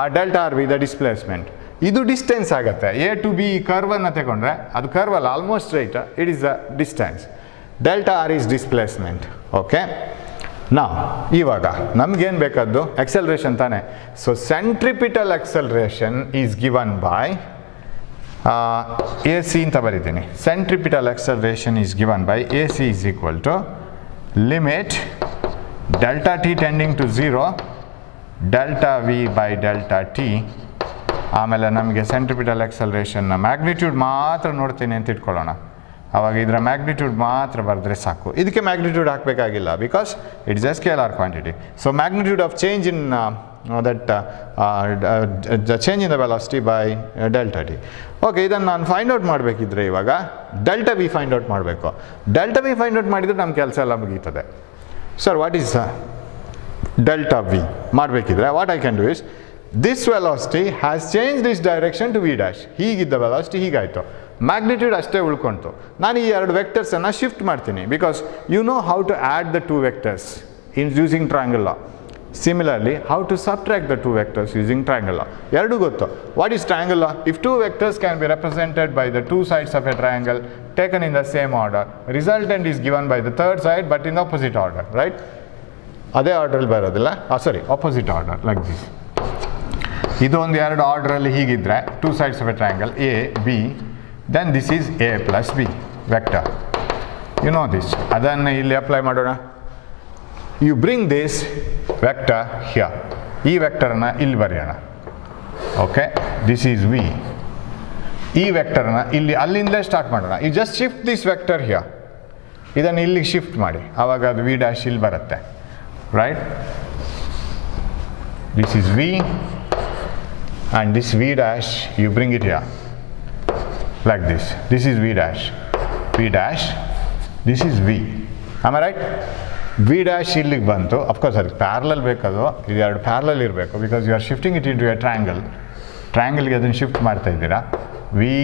ಆ delta r be the displacement, ಇದು distance ಆಗುತ್ತೆ. A to B ಕರ್ವನ್ನು ತಗೊಂಡ್ರೆ ಅದು curve ಅಲ್ಲ, almost straight, it is the distance. Delta r is displacement. Okay, ನಾವು ಇವಾಗ ನಮಗೇನು ಬೇಕಾದ್ದು ಎಕ್ಸೆಲರೇಷನ್ ತಾನೆ. So centripetal acceleration is given by a c ಅಂತ ಬರೀತೀನಿ. Centripetal acceleration is given by a c is equal to limit delta T tending to 0 delta V by delta t. ಆಮೇಲೆ ನಮಗೆ centripetal ಎಕ್ಸಲರೇಷನ್ನ magnitude ಮಾತ್ರ ನೋಡ್ತೀನಿ ಅಂತ ಇಟ್ಕೊಳ್ಳೋಣ. ಆವಾಗ ಇದರ ಮ್ಯಾಗ್ನಿಟ್ಯೂಡ್ ಮಾತ್ರ ಬರೆದ್ರೆ ಸಾಕು. ಇದಕ್ಕೆ ಮ್ಯಾಗ್ನಿಟ್ಯೂಡ್ ಹಾಕಬೇಕಾಗಿಲ್ಲ, because it's a scalar quantity. So magnitude of change in change in the velocity by delta t. Okay, ಇದನ್ನು ನಾನು ಫೈಂಡ್ ಔಟ್ ಮಾಡಬೇಕಿದ್ರೆ ಇವಾಗ ಡೆಲ್ಟಾ ವಿ ಫೈಂಡ್ ಔಟ್ ಮಾಡಬೇಕು. ಡೆಲ್ಟಾ ವಿ ಫೈಂಡ್ ಔಟ್ ಮಾಡಿದರೆ ನಮ್ಮ ಕೆಲಸ ಎಲ್ಲ ಮುಗೀತದೆ. Sir what is delta v ಮಾಡಬೇಕಿದ್ರೆ what I can do is this velocity has changed its direction to v dash. ಹೀಗಿದ್ದ ವೆಲಾಸಿಟಿ ಹೀಗಾಯಿತು, ಮ್ಯಾಗ್ನಿಟ್ಯೂಡ್ ಅಷ್ಟೇ ಉಳ್ಕೊಂತು. ನಾನು ಈ ಎರಡು ವೆಕ್ಟರ್ಸನ್ನು ಶಿಫ್ಟ್ ಮಾಡ್ತೀನಿ, because you know how to add the two vectors in using triangle law. Similarly how to subtract the two vectors using triangle law. ಎರಡು ಗೊತ್ತು. What is triangle law? If two vectors can be represented by the two sides of a triangle taken in the same order, resultant is given by the third side but in opposite order, right? ಅದೇ ಆರ್ಡ್ರಲ್ಲಿ ಬರೋದಿಲ್ಲ, sorry opposite order like this. ಇದು ಒಂದು ಎರಡು ಆರ್ಡ್ರಲ್ಲಿ ಹೀಗಿದ್ರೆ two sides of a triangle A B, then this is A plus B vector, you know this. ಅದನ್ನು ಇಲ್ಲಿ ಅಪ್ಲೈ ಮಾಡೋಣ. You bring this vector here, ಈ ವೆಕ್ಟರನ್ನು ಇಲ್ಲಿ ಬರೆಯೋಣ. Okay, this is v. ಈ ವೆಕ್ಟರ್ನ ಇಲ್ಲಿ ಅಲ್ಲಿಂದಲೇ ಸ್ಟಾರ್ಟ್ ಮಾಡೋಣ. You just shift this vector here, ಇದನ್ನು ಇಲ್ಲಿಗೆ ಶಿಫ್ಟ್ ಮಾಡಿ, ಆವಾಗ ಅದು ವಿ ಡ್ಯಾಶ್ ಇಲ್ಲಿ ಬರುತ್ತೆ, right? This is v and this v dash you bring it here like this. This is v dash, this is v, am I right? v dash ಇಲ್ಲಿಗೆ ಬಂತು. Of course ಅದಕ್ಕೆ ಪ್ಯಾರಲಲ್ ಬೇಕದು, ಇದು ಎರಡು ಪ್ಯಾರಲಲ್ ಇರಬೇಕು, because you are shifting it into a ಟ್ರಯಾಂಗಲ್ಗೆ ಅದನ್ನು shift ಮಾಡ್ತಾ ಇದ್ದೀರಾ. ವಿ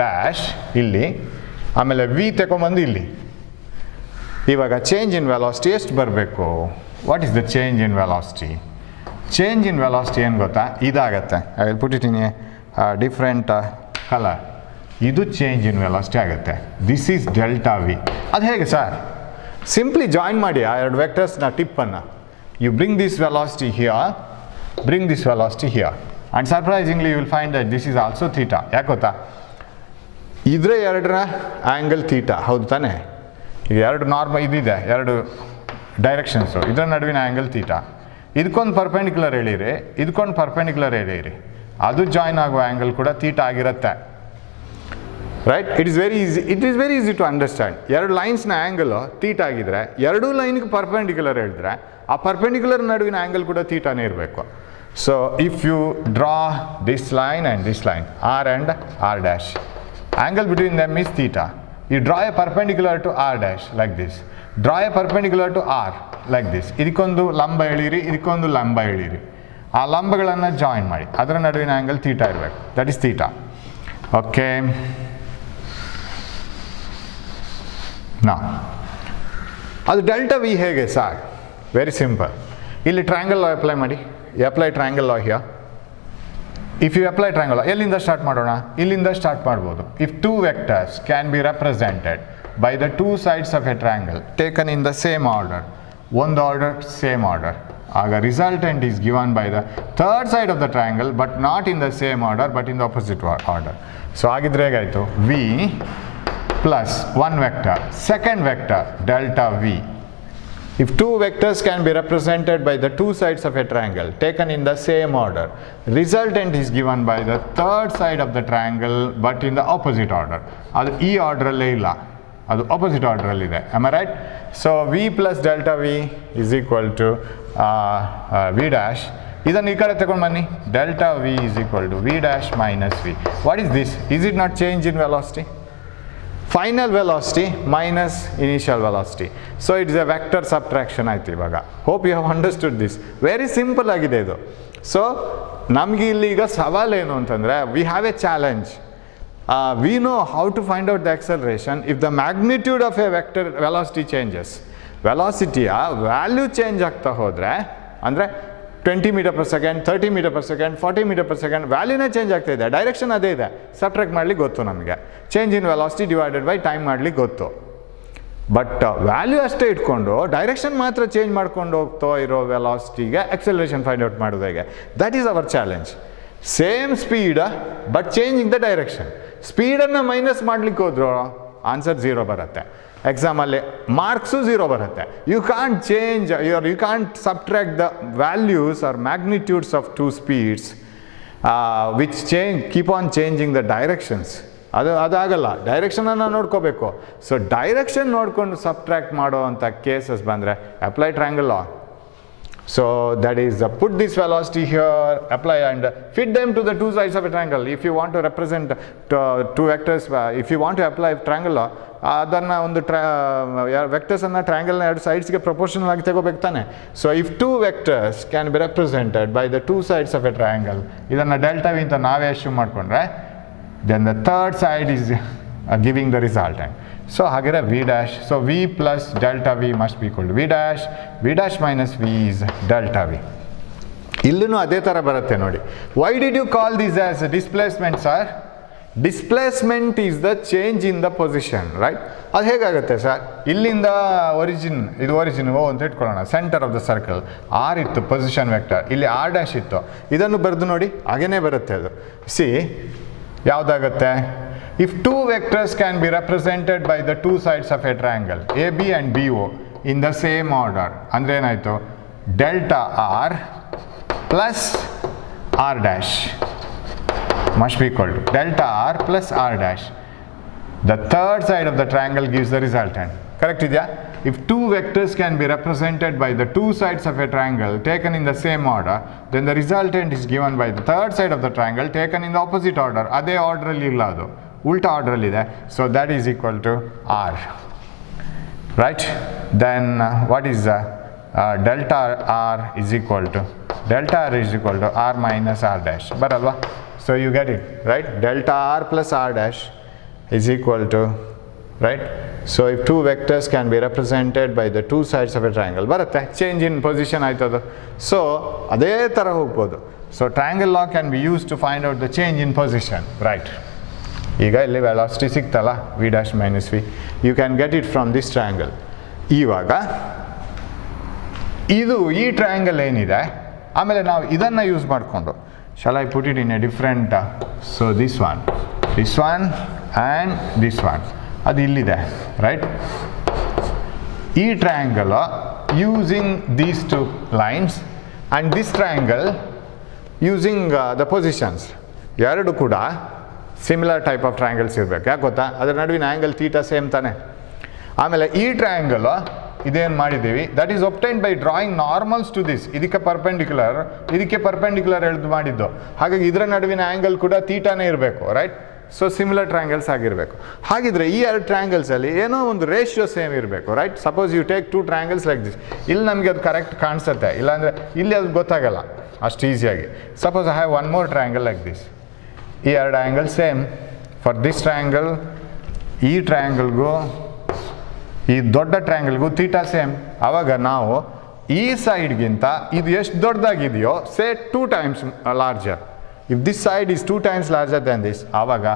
ಡ್ಯಾಶ್ ಇಲ್ಲಿ, ಆಮೇಲೆ ವಿ ತಗೊಂಬಂದು ಇಲ್ಲಿ. ಇವಾಗ ಚೇಂಜ್ ಇನ್ ವೆಲಾಸಿಟಿ ಎಷ್ಟು ಬರಬೇಕು? What is the change in velocity? Change in velocity ಏನು ಗೊತ್ತಾ? ಇದಾಗತ್ತೆ. I will put it in a different colour. ಇದು ಚೇಂಜ್ ಇನ್ ವೆಲಾಸಿಟಿ ಆಗುತ್ತೆ. This is delta v. ಅದು ಹೇಗೆ ಸರ್? ಸಿಂಪ್ಲಿ ಜಾಯಿನ್ ಮಾಡಿ ಆ ಎರಡು ವೆಕ್ಟರ್ಸ್ನ ಟಿಪ್ಪನ್ನು. You bring this velocity here, bring this velocity here, and surprisingly you will find that this is also theta. ಯಾಕೆ ಗೊತ್ತಾ? ಇದರ ಎರಡರ ಆ್ಯಂಗಲ್ ಥೀಟಾ, ಹೌದು ತಾನೇ? ಇದು ಎರಡು ನಾರ್ಮಲ್ ಇದಿದೆ, ಎರಡು ಡೈರೆಕ್ಷನ್ಸು, ಇದರ ನಡುವಿನ ಆ್ಯಂಗಲ್ ಥೀಟಾ. ಇದಕ್ಕೊಂದು ಪರ್ಪೆಂಡಿಕ್ಯುಲರ್ ಎಳೀರಿ, ಇದಕ್ಕೊಂದು ಪರ್ಪೆಂಡಿಕ್ಯುಲರ್ ಎಳೀರಿ, ಅದು ಜಾಯಿನ್ ಆಗುವ ಆ್ಯಂಗಲ್ ಕೂಡ ಥೀಟಾ ಆಗಿರುತ್ತೆ, right? It is very easy to understand. ಎರಡು ಲೈನ್ಸ್ನ ಆ್ಯಂಗಲ್ ಥೀಟಾ ಆಗಿದ್ರೆ ಎರಡೂ ಲೈನ್ಗೆ ಪರ್ಪೆಂಡಿಕ್ಯುಲರ್ ಹೇಳಿದ್ರೆ ಆ ಪರ್ಪೆಂಡಿಕ್ಯುಲರ್ ನಡುವಿನ ಆ್ಯಂಗಲ್ ಕೂಡ ಥೀಟಾನೇ ಇರಬೇಕು. So if you draw this line and this line, R and R dash, angle between them is theta. You draw a perpendicular to r dash like this. Draw a perpendicular to r like this. ಇದಕ್ಕೊಂದು ಲಂಬ ಎಳೀರಿ, ಇದಕ್ಕೊಂದು ಲಂಬ ಎಳೀರಿ. ಆ ಲಂಬಗಳನ್ನು join ಮಾಡಿ, ಅದರ ನಡುವಿನ angle theta ಇರಬೇಕು. That is theta. Okay, ನಾ ಅದು ಡೆಲ್ಟಾ ವಿ ಹೇಗೆ ಸರ್? Very simple. ಇಲ್ಲಿ ಟ್ರಯಾಂಗಲ್ ಲಾ ಅಪ್ಲೈ ಮಾಡಿ. Apply triangle law here. If you apply triangle, ಎಲ್ಲಿಂದ ಸ್ಟಾರ್ಟ್ ಮಾಡೋಣ? ಇಲ್ಲಿಂದ ಸ್ಟಾರ್ಟ್ ಮಾಡ್ಬೋದು. If two vectors can be represented by the two sides of a triangle taken in the same order, ಒಂದು order same order, ಆಗ resultant is given by the third side of the triangle but not in the same order but in the opposite order. So ಹಾಗಿದ್ರೆ ಹೇಗಾಯಿತು, V plus one vector, second vector delta V. If two vectors can be represented by the two sides of a triangle taken in the same order, resultant is given by the third side of the triangle but in the opposite order. ಅದು ಈ ಆರ್ಡ್ರಲ್ಲೇ ಇಲ್ಲ, ಅದು opposite ಆರ್ಡ್ರಲ್ಲಿದೆ. am I right? So v plus delta v is equal to v dash. ಇದನ್ನು ಈ ಕಡೆ ತಗೊಂಡು ಬನ್ನಿ, delta v is equal to v dash minus v. What is this? Is it not change in velocity? Final velocity minus initial velocity. So it is a vector subtraction ಆಯ್ತು ಇವಾಗ. Hope you have understood this. Very simple ಆಗಿದೆ ಇದು. So ನಮಗೆ ಇಲ್ಲಿ ಈಗ ಸವಾಲು ಏನು ಅಂತಂದರೆ, we have a challenge. We know how to find out the acceleration if the magnitude of a vector velocity changes. ವೆಲಾಸಿಟಿಯ ವ್ಯಾಲ್ಯೂ ಚೇಂಜ್ ಆಗ್ತಾ ಹೋದರೆ, ಅಂದರೆ 20 metre per second, 30 metre per second, 40 metre per second, ವ್ಯಾಲ್ಯೂನೇ change ಆಗ್ತಾ ಇದೆ, direction ಅದೇ ಇದೆ, subtract ಮಾಡ್ಲಿಕ್ಕೆ ಗೊತ್ತು ನಮಗೆ. Change in velocity divided by time ಮಾಡ್ಲಿಕ್ಕೆ ಗೊತ್ತು. ಬಟ್ ವ್ಯಾಲ್ಯೂ ಅಷ್ಟೇ ಇಟ್ಕೊಂಡು ಡೈರೆಕ್ಷನ್ ಮಾತ್ರ ಚೇಂಜ್ ಮಾಡ್ಕೊಂಡು ಹೋಗ್ತಾ ಇರೋ ವೆಲಾಸಿಟಿಗೆ ಆಕ್ಸಲರೇಷನ್ ಫೈಂಡ್ ಔಟ್ ಮಾಡೋದು ಹೇಗೆ? That is our challenge. Same speed but changing the direction. ಸ್ಪೀಡನ್ನು ಮೈನಸ್ ಮಾಡ್ಲಿಕ್ಕೆ ಹೋದ್ರು ಆನ್ಸರ್ 0 ಬರುತ್ತೆ. ಎಕ್ಸಾಮಲ್ಲಿ ಮಾರ್ಕ್ಸು 0 ಬರುತ್ತೆ. You can't change you can't subtract the values or magnitudes of two speeds which keep on changing the directions. ಅದಾಗಲ್ಲ, ಡೈರೆಕ್ಷನನ್ನು ನೋಡ್ಕೋಬೇಕು. ಸೊ ಡೈರೆಕ್ಷನ್ ನೋಡಿಕೊಂಡು ಸಬ್ಟ್ರಾಕ್ಟ್ ಮಾಡೋ ಅಂಥ ಕೇಸಸ್ ಬಂದರೆ apply triangle law. So that is put this velocity here, apply and fit them to the two sides of a triangle. If you want to represent two vectors, if you want to apply triangle law, ಅದನ್ನು ಒಂದು ವೆಕ್ಟರ್ಸನ್ನು ಟ್ರಯಾಂಗಲ್ನ ಎರಡು ಸೈಡ್ಸ್ಗೆ proportional ಆಗಿ ತಗೋಬೇಕು ತಾನೆ. So if two vectors can be represented by the two sides of a triangle, ಇದನ್ನು delta v ಅಂತ ನಾವೇ assume ಮಾಡಿಕೊಂಡ್ರೆ, then the third side is giving the resultant. So ಹಾಗಿದ್ರೆ v dash, so v plus delta v must be equal to v dash minus v is delta v. ಇಲ್ಲೂ ಅದೇ ಥರ ಬರುತ್ತೆ ನೋಡಿ. Why did you call this as displacement sir? Displacement is the change in the position, right? ಅದು ಹೇಗಾಗುತ್ತೆ sir? ಇಲ್ಲಿಂದ ಇದು origin O ಅಂತ ಇಟ್ಕೊಳ್ಳೋಣ, centre of the circle R ಇತ್ತು ಪೊಸಿಷನ್ ವೆಕ್ಟರ್, ಇಲ್ಲಿ ಆರ್ ಡ್ಯಾಶ್ ಇತ್ತು, ಇದನ್ನು ಬರೆದು ನೋಡಿ ಹಾಗೇ ಬರುತ್ತೆ ಅದು. ಸಿ ಯಾವುದಾಗುತ್ತೆ? If two vectors can be represented by the two sides of a triangle AB and BO in the same order, andre enayitu delta R plus R dash must be equal to delta R plus R dash. The third side of the triangle gives the resultant. Correct idya? If two vectors can be represented by the two sides of a triangle taken in the same order, then the resultant is given by the third side of the triangle taken in the opposite order. Ade order alli illa adu, ulta order alli ide. So that is equal to R, right? Then what is delta R is equal to R minus R dash, baralva? So you get it, right? Delta R plus R dash is equal to, right? So if two vectors can be represented by the two sides of a triangle, ಬರುತ್ತೆ, change in position ಆಯ್ತದು. So ಅದೇ ಥರ ಹೋಗ್ಬೋದು. So triangle law can be use to find out the change in position, right? ಈಗ ಇಲ್ಲಿ velocity ಸಿಕ್ತಲ್ಲ, v dash minus v, you can get it from this triangle. ಇವಾಗ ಇದು ಈ ಟ್ರಯಾಂಗಲ್ ಏನಿದೆ, ಆಮೇಲೆ ನಾವು ಇದನ್ನು ಯೂಸ್ ಮಾಡಿಕೊಂಡು, shall I put it in a different, so this one and this one, ಅದು ಇಲ್ಲಿದೆ, ರೈಟ್? ಈ triangle using these two lines and this triangle using the positions, ಎರಡು ಕೂಡ ಸಿಮಿಲರ್ ಟೈಪ್ ಆಫ್ ಟ್ರಯಾಂಗಲ್ಸ್ ಇರಬೇಕು. ಯಾಕೆ ಗೊತ್ತಾ? ಅದರ ನಡುವಿನ ಆ್ಯಂಗಲ್ ಥೀಟಾ ಸೇಮ್ ತಾನೆ. ಆಮೇಲೆ ಈ ಟ್ರಯಾಂಗಲ್ ಇದೇನು ಮಾಡಿದ್ದೀವಿ, that is obtained by drawing normals to this, ಇದಕ್ಕೆ ಪರ್ಪೆಂಡಿಕ್ಯುಲರ್ ಎಳೆದು ಮಾಡಿದ್ದು. ಹಾಗಾಗಿ ಇದರ ನಡುವಿನ ಆ್ಯಂಗಲ್ ಕೂಡ ಥೀಟಾನೇ ಇರಬೇಕು, ರೈಟ್? ಸೊ ಸಿಮಿಲರ್ ಟ್ರಯಾಂಗಲ್ಸ್ ಆಗಿರಬೇಕು. ಹಾಗಿದ್ರೆ ಈ ಎರಡು ಟ್ರಯಾಂಗಲ್ಸಲ್ಲಿ ಏನೋ ಒಂದು ರೇಷಿಯೋ ಸೇಮ್ ಇರಬೇಕು, right? Suppose you take two triangles like this, ಇಲ್ಲಿ ನಮಗೆ ಅದು ಕರೆಕ್ಟ್ ಕಾಣಿಸುತ್ತೆ, ಇಲ್ಲಾಂದರೆ ಇಲ್ಲಿ ಅದು ಗೊತ್ತಾಗಲ್ಲ ಅಷ್ಟು ಈಸಿಯಾಗಿ. Suppose I have one more triangle like this, ಈ ಎರಡು angle same. For this triangle, ಈ ಟ್ರಯಾಂಗಲ್ಗೂ ಈ ದೊಡ್ಡ ಟ್ರಯಾಂಗಲ್ಗೂ ಥೀಟಾ ಸೇಮ್. ಆವಾಗ ನಾವು ಈ ಸೈಡ್ಗಿಂತ ಇದು ಎಷ್ಟು ದೊಡ್ಡದಾಗಿದೆಯೋ, ಸೇ 2 times larger. If this side is 2 times larger than this, ಆವಾಗ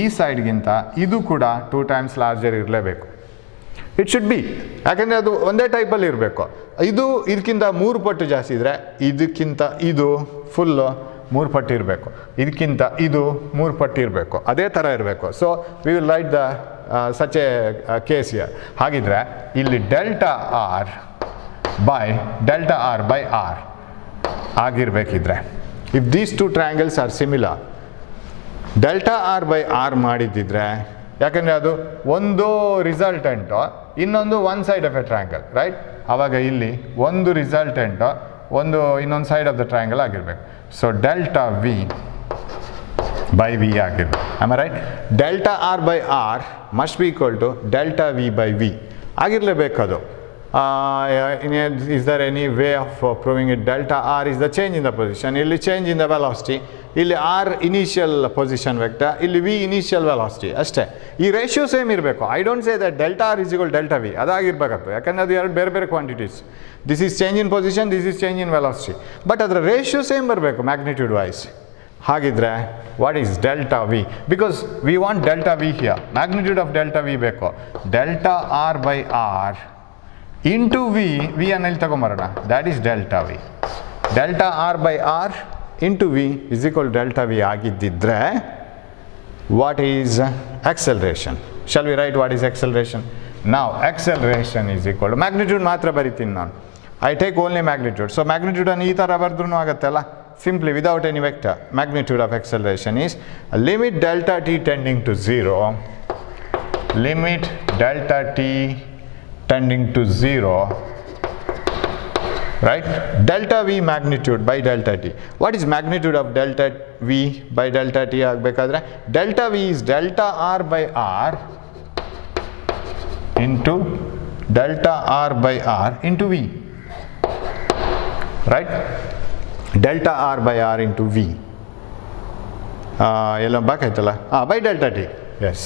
ಈ ಸೈಡ್ಗಿಂತ ಇದು ಕೂಡ 2 times ಲಾರ್ಜರ್ ಇರಲೇಬೇಕು. ಇಟ್ ಶುಡ್ ಬಿ, ಯಾಕಂದರೆ ಅದು ಒಂದೇ ಟೈಪಲ್ಲಿ ಇರಬೇಕು. ಇದು ಇದಕ್ಕಿಂತ 3 ಪಟ್ಟು ಜಾಸ್ತಿ ಇದ್ದರೆ ಇದಕ್ಕಿಂತ ಇದು ಫುಲ್ಲು 3 ಪಟ್ಟು ಇರಬೇಕು, ಇದಕ್ಕಿಂತ ಇದು 3 ಪಟ್ಟು ಇರಬೇಕು, ಅದೇ ಥರ ಇರಬೇಕು. So we will write the such a case here. ಹಾಗಿದ್ರೆ ಇಲ್ಲಿ ಡೆಲ್ಟಾ ಆರ್ ಬೈ ಆರ್ ಆಗಿರಬೇಕಿದ್ರೆ, if these two triangles are similar, delta R by r ಮಾಡಿದ್ದಿದ್ರೆ, ಯಾಕಂದರೆ ಅದು ಒಂದು ರಿಸಲ್ಟೆಂಟು ಇನ್ನೊಂದು one side of a triangle, right? ಆವಾಗ ಇಲ್ಲಿ ಒಂದು ರಿಸಲ್ಟೆಂಟು ಇನ್ನೊಂದು ಸೈಡ್ ಆಫ್ ದ ಟ್ರಯಾಂಗಲ್ ಆಗಿರಬೇಕು. So delta V by v ಆಗಿರಬೇಕು. Am I right? Delta R by r must be equal to delta V by v ಆಗಿರಲೇಬೇಕದು. is there any way of proving it? Delta r is the change in the position, ಇಲ್ಲಿ change in the velocity, ಇಲ್ಲಿ r initial position vector, ಇಲ್ಲಿ v initial velocity ಅಷ್ಟೇ. ಈ ratio same ಇರಬೇಕು. I don't say that delta R is equal delta V, ಅದಾಗಿರ್ಬೇಕಾಗ್ತದೆ, ಯಾಕಂದರೆ ಅದು ಎರಡು ಬೇರೆ ಬೇರೆ quantities. This is change in position, this is change in velocity, but ಅದರ ರೇಷಿಯೋ ಸೇಮ್ ಬರಬೇಕು ಮ್ಯಾಗ್ನಿಟ್ಯೂಡ್ ವೈಸ್. ಹಾಗಿದ್ರೆ what is delta V? Because we want delta V here, magnitude of delta V ಬೇಕು. Delta R by R into V ಅನ್ನು ಇಲ್ಲಿ ತಗೊಂಬರೋಣ, that is delta V. Delta R by R into V is equal delta V ಆಗಿದ್ದಿದ್ರೆ what is acceleration? Shall we write what is acceleration? Now acceleration is equal to magnitude ಮಾತ್ರ ಬರಿತೀನಿ ನಾನು. I take only magnitude. So magnitude ಅನ್ನು ಈ ಥರ ಬರೆದ್ರೂ ಆಗುತ್ತಲ್ಲ, simply without any vector. Magnitude of acceleration is limit delta t tending to 0, limit delta t tending to 0, right? Delta v magnitude by delta t. What is magnitude of delta v by delta t ಆಗಬೇಕಾದ್ರೆ delta v is delta r by r into delta r by r into v, right? Delta r by r into v ಎಲ್ಲ ಬಾಕಾಯ್ತಲ್ಲ, by delta t, yes.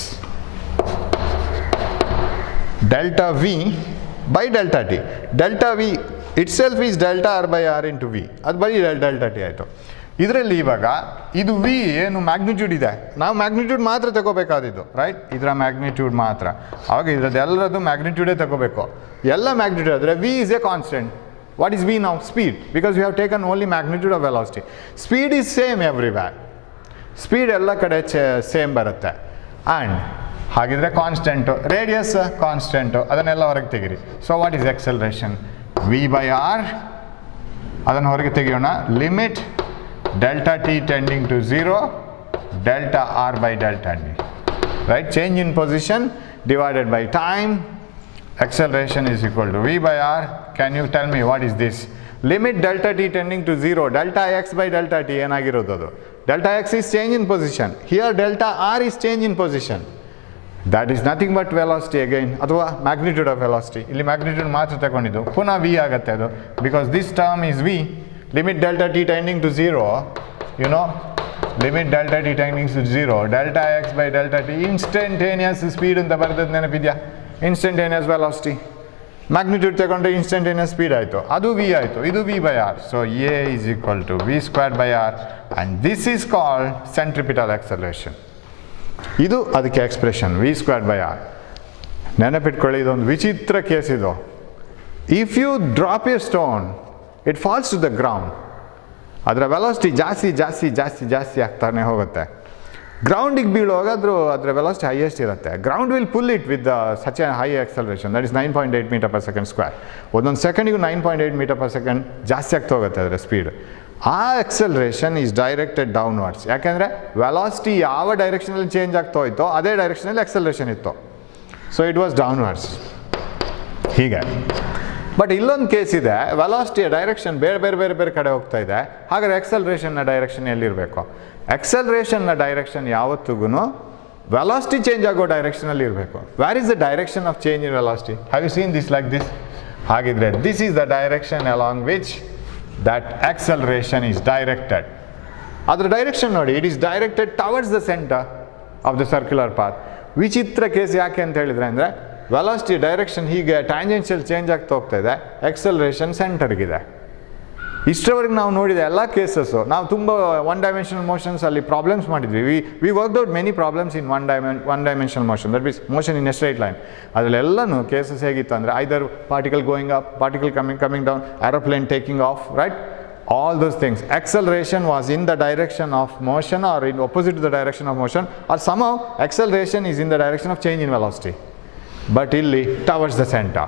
Delta v by delta t. Delta v itself is delta r by r into v, ಅದು ಬರೀ delta t ಆಯಿತು. ಇದರಲ್ಲಿ ಇವಾಗ ಇದು V ಏನು magnitude ಇದೆ, ನಾವು ಮ್ಯಾಗ್ನಿಟ್ಯೂಡ್ ಮಾತ್ರ ತಗೋಬೇಕಾದಿದ್ದು, ರೈಟ್? ಇದರ ಮ್ಯಾಗ್ನಿಟ್ಯೂಡ್ ಮಾತ್ರ, ಆವಾಗ ಇದ್ರದ್ದು ಎಲ್ಲರದ್ದು ಮ್ಯಾಗ್ನಿಟ್ಯೂಡೇ ತಗೋಬೇಕು. ಎಲ್ಲ ಮ್ಯಾಗ್ನಿಟ್ಯೂಡ್ ಆದರೆ V is a constant. What is V ನಾವು? Speed, because we have taken only magnitude of velocity. Speed is same everywhere, speed ಎಲ್ಲ ಕಡೆ ಸೇಮ್ ಬರುತ್ತೆ. ಆ್ಯಂಡ್ ಹಾಗಿದ್ರೆ ಕಾನ್ಸ್ಟೆಂಟು, ರೇಡಿಯಸ್ ಕಾನ್ಸ್ಟೆಂಟು, ಅದನ್ನೆಲ್ಲ ಹೊರಗೆ ತೆಗೀರಿ. So what is acceleration? V by R, ಅದನ್ನು ಹೊರಗೆ ತೆಗೆಯೋಣ. Limit delta T tending to 0, delta R by delta T, right? Change in position divided by time. Acceleration is equal to v by r. Can you tell me what is this? Limit delta t tending to 0, delta x by delta t ಏನಾಗಿರೋದು ಅದು? Delta x is change in position. Here delta r is change in position. That is nothing but velocity again, ಅಥವಾ magnitude of velocity. ಇಲ್ಲಿ magnitude ಮಾತ್ರ ತಗೊಂಡಿದ್ದು, ಪುನಃ v ಆಗುತ್ತೆ ಅದು, because this term is v. Limit delta t tending to 0, you know, limit delta t tending to 0, delta x by delta t, instantaneous speed ಅಂತ ಬರೆದದ್ದು ನೆನಪಿದೆಯಾ? Instantaneous velocity. ಮ್ಯಾಗ್ನಿಟ್ಯೂಡ್ ತಗೊಂಡ್ರೆ ಇನ್ಸ್ಟಂಟೇನಿಯಸ್ ಸ್ಪೀಡ್ ಆಯಿತು, ಅದು ವಿ ಆಯಿತು, ಇದು V by R. So A is equal to V square by R, and this is called centripetal acceleration. ಇದು ಅದಕ್ಕೆ expression, V square by R. ನೆನಪಿಟ್ಕೊಳ್ಳಿ, ಇದೊಂದು ವಿಚಿತ್ರ ಕೇಸ್ ಇದು. If you drop a stone, it falls to the ground. ಅದರ velocity ಜಾಸ್ತಿ ಜಾಸ್ತಿ ಜಾಸ್ತಿ ಜಾಸ್ತಿ ಆಗ್ತಾನೆ ಹೋಗುತ್ತೆ. ಗ್ರೌಂಡಿಗೆ ಬೀಳುವಾಗ ಅದರ ವೆಲಾಸಿಟಿ ಹೈಯೆಸ್ಟ್ ಇರುತ್ತೆ. Ground will pull it with such a high acceleration, that is 9.8 metre per second square. ಒಂದೊಂದು ಸೆಕೆಂಡಿಗೂ 9.8 ಮೀಟರ್ ಪರ್ ಸೆಕೆಂಡ್ ಜಾಸ್ತಿ ಆಗ್ತಾ ಹೋಗುತ್ತೆ ಅದರ ಸ್ಪೀಡ್. ಆ ಎಕ್ಸಲರೇಷನ್ ಈಸ್ ಡೈರೆಕ್ಟೆಡ್ ಡೌನ್ವರ್ಡ್ಸ್, ಯಾಕೆಂದರೆ ವೆಲಾಸಿಟಿ ಯಾವ ಡೈರೆಕ್ಷನಲ್ಲಿ ಚೇಂಜ್ ಆಗ್ತಾ ಹೋಯ್ತೋ ಅದೇ ಡೈರೆಕ್ಷನಲ್ಲಿ ಎಕ್ಸಲರೇಷನ್ ಇತ್ತು. ಸೊ ಇಟ್ ವಾಸ್ ಡೌನ್ವರ್ಡ್ಸ್ ಹೀಗೆ. ಬಟ್ ಇಲ್ಲೊಂದು ಕೇಸ್ ಇದೆ, ವೆಲಾಸಿಟಿಯ ಡೈರೆಕ್ಷನ್ ಬೇರೆ ಬೇರೆ ಬೇರೆ ಬೇರೆ ಕಡೆ ಹೋಗ್ತಾ ಇದೆ. ಹಾಗಾದ್ರೆ ಎಕ್ಸಲರೇಷನ್ನ ಡೈರೆಕ್ಷನ್ ಎಲ್ಲಿರಬೇಕು? ಎಕ್ಸಲರೇಷನ್ನ ಡೈರೆಕ್ಷನ್ ಯಾವತ್ತಿಗೂ ವೆಲಾಸಿಟಿ ಚೇಂಜ್ ಆಗೋ ಡೈರೆಕ್ಷನಲ್ಲಿ ಇರಬೇಕು. Where is the direction of change in velocity? Have you seen this like this? ಹಾಗಿದ್ರೆ this is the direction along which that acceleration is directed. ಅದರ ಡೈರೆಕ್ಷನ್ ನೋಡಿ, it is directed towards the centre of the circular path. ವಿಚಿತ್ರ case ಯಾಕೆ ಅಂತ ಹೇಳಿದ್ರೆ ಅಂದರೆ velocity direction ಹೀಗೆ tangential change ಆಗ್ತಾ ಹೋಗ್ತಾ ಇದೆ, ಎಕ್ಸಲರೇಷನ್ ಸೆಂಟರ್ಗಿದೆ. ಇಷ್ಟರವರೆಗೆ ನಾವು ನೋಡಿದ ಎಲ್ಲ ಕೇಸಸ್ಸು ನಾವು ತುಂಬ ಒನ್ ಡೈಮೆನ್ಷನಲ್ ಮೋಷನ್ಸಲ್ಲಿ ಪ್ರಾಬ್ಲಮ್ಸ್ ಮಾಡಿದ್ವಿ. We worked out many problems in one dimensional motion, that means motion in a straight line. ಅದರಲ್ಲೆಲ್ಲನೂ ಕೇಸಸ್ ಹೇಗಿತ್ತು ಅಂದರೆ either particle going up, particle coming down, aeroplane taking off, right? All those things. Acceleration was in the direction of motion or in opposite to the direction of motion, or somehow acceleration is in the direction of change in velocity. But illi towards the center.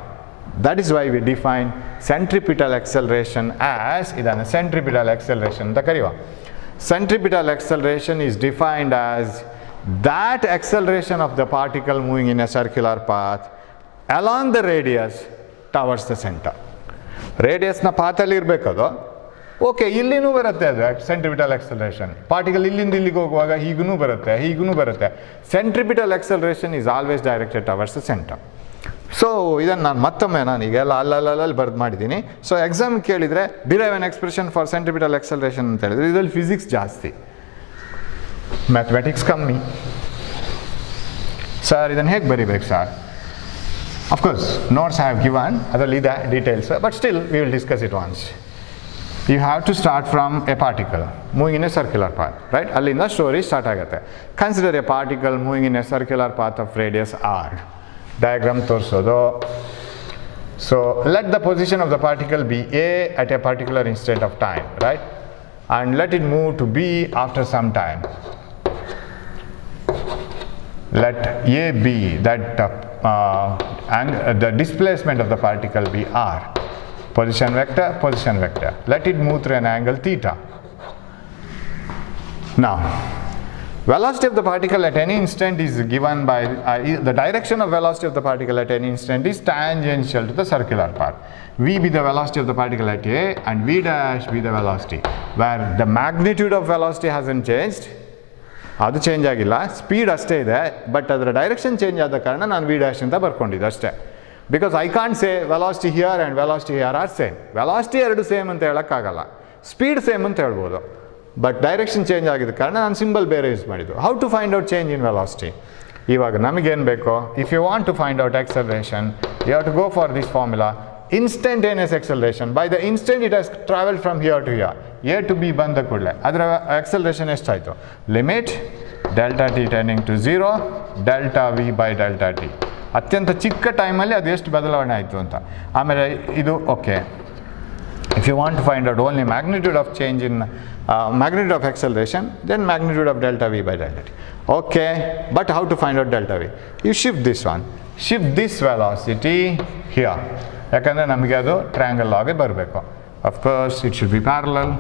That is why we define centripetal acceleration as idana centripetal acceleration anta kariva. Centripetal acceleration is defined as that acceleration of the particle moving in a circular path along the radius towards the center. Radius na path alli irbekadu. Okay, ಇಲ್ಲಿನೂ ಬರುತ್ತೆ ಅದು centripetal acceleration. Particle ಇಲ್ಲಿಂದ ಇಲ್ಲಿಗೆ ಹೋಗುವಾಗ ಹೀಗೂ ಬರುತ್ತೆ, ಹೀಗೂ ಬರುತ್ತೆ. Centripetal acceleration is always directed towards the centre. So ಇದನ್ನು ನಾನು ಮತ್ತೊಮ್ಮೆ ನಾನೀಗೆಲ್ಲ ಅಲ್ಲಲ್ಲಿ ಬರೆದು ಮಾಡಿದ್ದೀನಿ. ಸೊ ಎಕ್ಸಾಮ್ ಕೇಳಿದರೆ derive on expression for centripetal acceleration ಅಂತ ಹೇಳಿದ್ರೆ ಇದರಲ್ಲಿ ಫಿಸಿಕ್ಸ್ ಜಾಸ್ತಿ, ಮ್ಯಾಥಮೆಟಿಕ್ಸ್ ಕಮ್ಮಿ. ಸರ್ ಇದನ್ನು ಹೇಗೆ ಬರೀಬೇಕು sir? Of course notes I have given, ಅದರಲ್ಲಿ ಇದೆ details, but still we will discuss it once. You have to start from a particle moving in a circular path, right? Allinda story start agutte. Consider a particle moving in a circular path of radius r. Diagram torsodu. So let the position of the particle be A at a particular instant of time, right? And let it move to B after some time. Let A be that the displacement of the particle be r. Position vector. Let it move through an angle theta. Now, velocity of the particle at any instant is given by, the direction of velocity of the particle at any instant is tangential to the circular path. V be the velocity of the particle at A and V dash be the velocity, where the magnitude of velocity hasn't changed. ಅದು change ಆಗಿಲ್ಲ, speed ಅಷ್ಟೇ ಇದೆ, but ಅದರ direction change ಆದ ಕಾರಣ ನಾನು V dash ಅಂತ ಬರ್ಕೊಂಡಿದ್ದೆ ಅಷ್ಟೇ. Because I can't say velocity here and velocity here are same. Velocity ಎರಡು ಸೇಮ್ ಅಂತ ಹೇಳೋಕ್ಕಾಗಲ್ಲ, ಸ್ಪೀಡ್ ಸೇಮ್ ಅಂತ ಹೇಳ್ಬೋದು, ಬಟ್ ಡೈರೆಕ್ಷನ್ ಚೇಂಜ್ ಆಗಿದ್ದ ಕಾರಣ ನಾನು ಸಿಂಬಲ್ ಬೇರೆ ಯೂಸ್ ಮಾಡಿದ್ದು. How to find out change in velocity? ಇವಾಗ ನಮಗೇನು ಬೇಕೋ, if you want to find out acceleration, you have to go for this formula, instantaneous acceleration. By the instant it has traveled from here to here, A to B ಬಂದ ಕೂಡಲೇ ಅದರ acceleration ಎಷ್ಟಾಯಿತು? Limit delta T tending to 0 delta V by delta T. ಅತ್ಯಂತ ಚಿಕ್ಕ ಟೈಮಲ್ಲಿ ಅದು ಎಷ್ಟು ಬದಲಾವಣೆ ಆಯಿತು ಅಂತ. ಆಮೇಲೆ ಇದು okay, if you want to find out only magnitude of change in magnitude of acceleration, then magnitude of delta V by delta T. Okay, but how to find out delta V? You shift this one, shift this velocity here. ಯಾಕಂದರೆ ನಮಗೆ ಅದು triangle ಆಗಿ ಬರಬೇಕು. Of course, it should be parallel.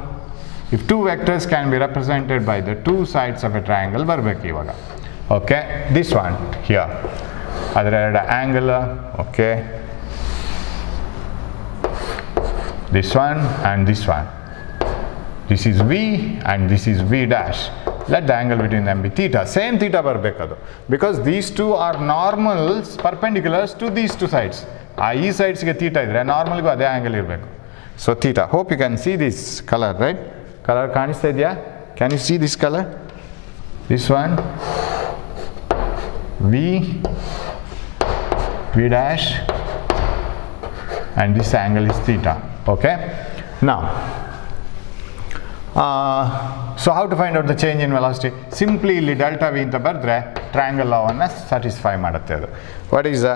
If two vectors can be represented by the two sides of a triangle, ಬರಬೇಕು ಇವಾಗ. Okay, this one here. ಅದರ ಎರಡು angle, okay. This one and this one. This is V and this is V dash. Let the angle between them be theta. Same theta ಬರಬೇಕದು, because these two are normals perpendiculars to these two sides. ಈ ಸೈಡ್ಸ್ಗೆ theta ಇದ್ದರೆ ನಾರ್ಮಲ್ಗೂ ಅದೇ angle ಇರಬೇಕು. So theta. Hope you can see this colour, right? Colour ಕಾಣಿಸ್ತಾ ಇದೆಯಾ? Can you see this colour? This one V, V dash, and this angle is theta. Okay. Now, so how to find out the change in velocity? Simply ಇಲ್ಲಿ delta V ಅಂತ ಬರೆದ್ರೆ triangle law ಅನ್ನು satisfy ಮಾಡುತ್ತೆ ಅದು. What is the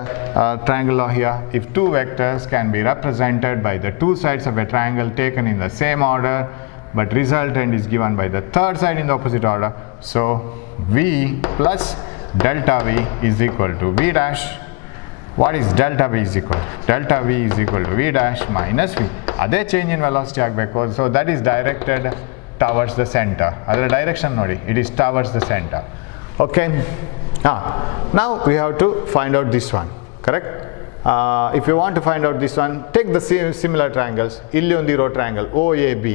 triangle law here? If two vectors can be represented by the two sides of a triangle taken in the same order, but resultant is given by the third side in the opposite order, so V plus delta V is equal to V dash. What is delta V is equal to? Delta V is equal to V dash minus V. ಅದೇ change in velocity ಆಗಬೇಕು. So that is directed towards the center. ಅದರ direction ನೋಡಿ, it is towards the center. Okay. Now we have to find out this one, correct? If you want to find out this one, take the similar triangles. ಇಲ್ಲಿ ಒಂದು ಇರೋ triangle OAB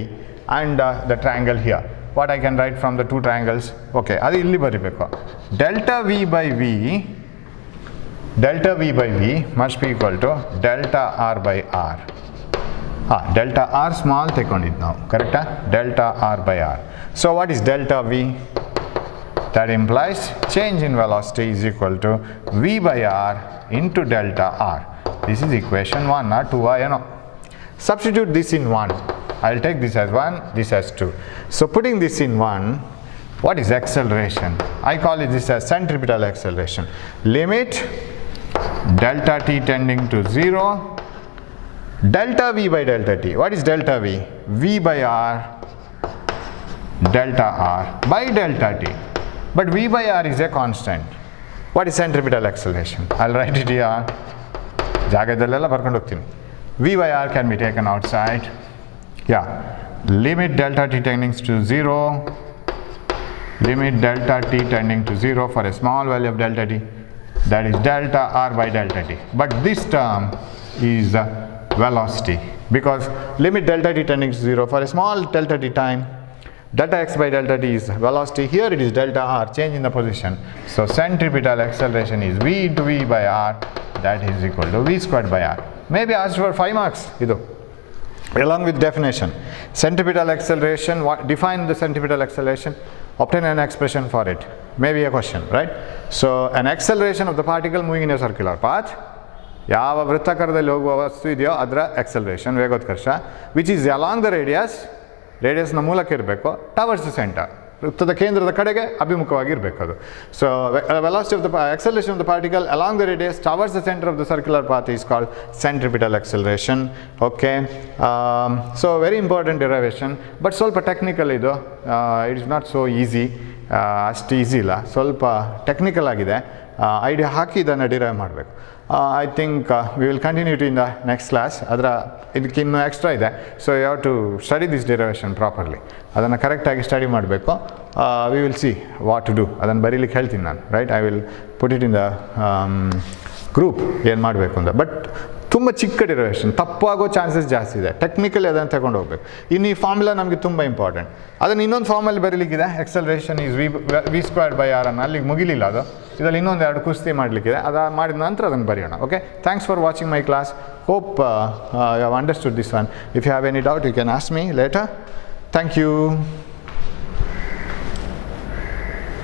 and the triangle here. What I can write from the two triangles? Okay, ಅದು ಇಲ್ಲಿ ಬರಿಬೇಕು. Delta V by V must be equal to delta R by R. Delta R small ತೆಗೊಂಡಿದ್ದು ನಾವು, ಕರೆಕ್ಟಾ? delta R by R. So what is delta V? That implies change in velocity is equal to V by R into delta R. This is equation 1 or 2, you know. Substitute this in 1. I'll take this as 1, this as 2. So putting this in 1, what is acceleration? I call it this as centripetal acceleration. Limit delta t tending to 0, delta v by delta t. What is delta v? V by r, delta r by delta t. But v by r is a constant. What is centripetal acceleration? I'll write it here. ಜಾಗದಲ್ಲೆಲ್ಲ ಬರ್ಕೊಂಡು ಹೋಗ್ತೀನಿ. V by r can be taken outside. Yeah. Limit delta t tending to 0. Limit delta t tending to 0 for a small value of delta t. That is delta r by delta t. But this term is velocity, because limit delta t tending to 0 for a small delta t time. Delta x by delta t is velocity. Here it is delta r, change in the position. So centripetal acceleration is v into v by r. That is equal to v squared by r. Maybe asked for 5 marks. Along with definition. Centripetal acceleration, define the centripetal acceleration, obtain an expression for it. Maybe a question, right? So an acceleration of the particle moving in a circular path. ಯಾವ ವೃತ್ತಾಕಾರದಲ್ಲಿ ಹೋಗುವ ವಸ್ತು ಇದೆಯೋ ಅದರ acceleration, ವೇಗೋತ್ಕರ್ಷ, which is along the radius. ರೇಡಿಯಸ್ನ ಮೂಲಕ ಇರಬೇಕು, towers the centre, ವೃತ್ತದ ಕೇಂದ್ರದ ಕಡೆಗೆ ಅಭಿಮುಖವಾಗಿರಬೇಕು ಅದು. So velocity of the acceleration of the particle along the radius towards the center of the circular path is called centripetal acceleration. Okay, so very important derivation, but ಸ್ವಲ್ಪ technical ಇದು. It is not so easy. ಅಷ್ಟು easy ಇಲ್ಲ, ಸ್ವಲ್ಪ technical ಆಗಿದೆ. Idea ಹಾಕಿ ಇದನ್ನು derive ಮಾಡಬೇಕು. I think we will continue it in the next class. ಇದಕ್ಕೆ ಇನ್ನೂ ಎಕ್ಸ್ಟ್ರಾ ಇದೆ. So you have to study this derivation properly. ಅದನ್ನು ಕರೆಕ್ಟಾಗಿ ಸ್ಟಡಿ ಮಾಡಬೇಕು. We will see what to do. ಅದನ್ನು ಬರೀಲಿಕ್ಕೆ ಹೇಳ್ತೀನಿ ನಾನು, right? I will put it in the group ಏನು ಮಾಡಬೇಕು ಅಂತ. ಬಟ್ ತುಂಬ ಚಿಕ್ಕ ಡಿರೈವೇಷನ್, ತಪ್ಪಾಗೋ ಚಾನ್ಸಸ್ ಜಾಸ್ತಿ ಇದೆ. ಟೆಕ್ನಿಕಲಿ ಅದನ್ನು ತಗೊಂಡು ಹೋಗ್ಬೇಕು. ಇನ್ನು ಈ ಫಾರ್ಮುಲಾ ನಮಗೆ ತುಂಬ ಇಂಪಾರ್ಟೆಂಟ್. ಅದನ್ನು ಇನ್ನೊಂದು ಫಾರ್ಮಲ್ಲಿ ಬರೀಲಿಕ್ಕಿದೆ. Acceleration is V squared by R ಅನ್ನು ಅಲ್ಲಿಗೆ ಮುಗಿಲಿಲ್ಲ ಅದು. ಇದರಲ್ಲಿ ಇನ್ನೊಂದು 2 ಕುಸ್ತಿ ಮಾಡಲಿಕ್ಕಿದೆ. ಅದು ಮಾಡಿದ ನಂತರ ಅದನ್ನು ಬರೆಯೋಣ. Okay, thanks for watching my class. Hope you have understood this one. If you have any doubt you can ask me later. Thank you.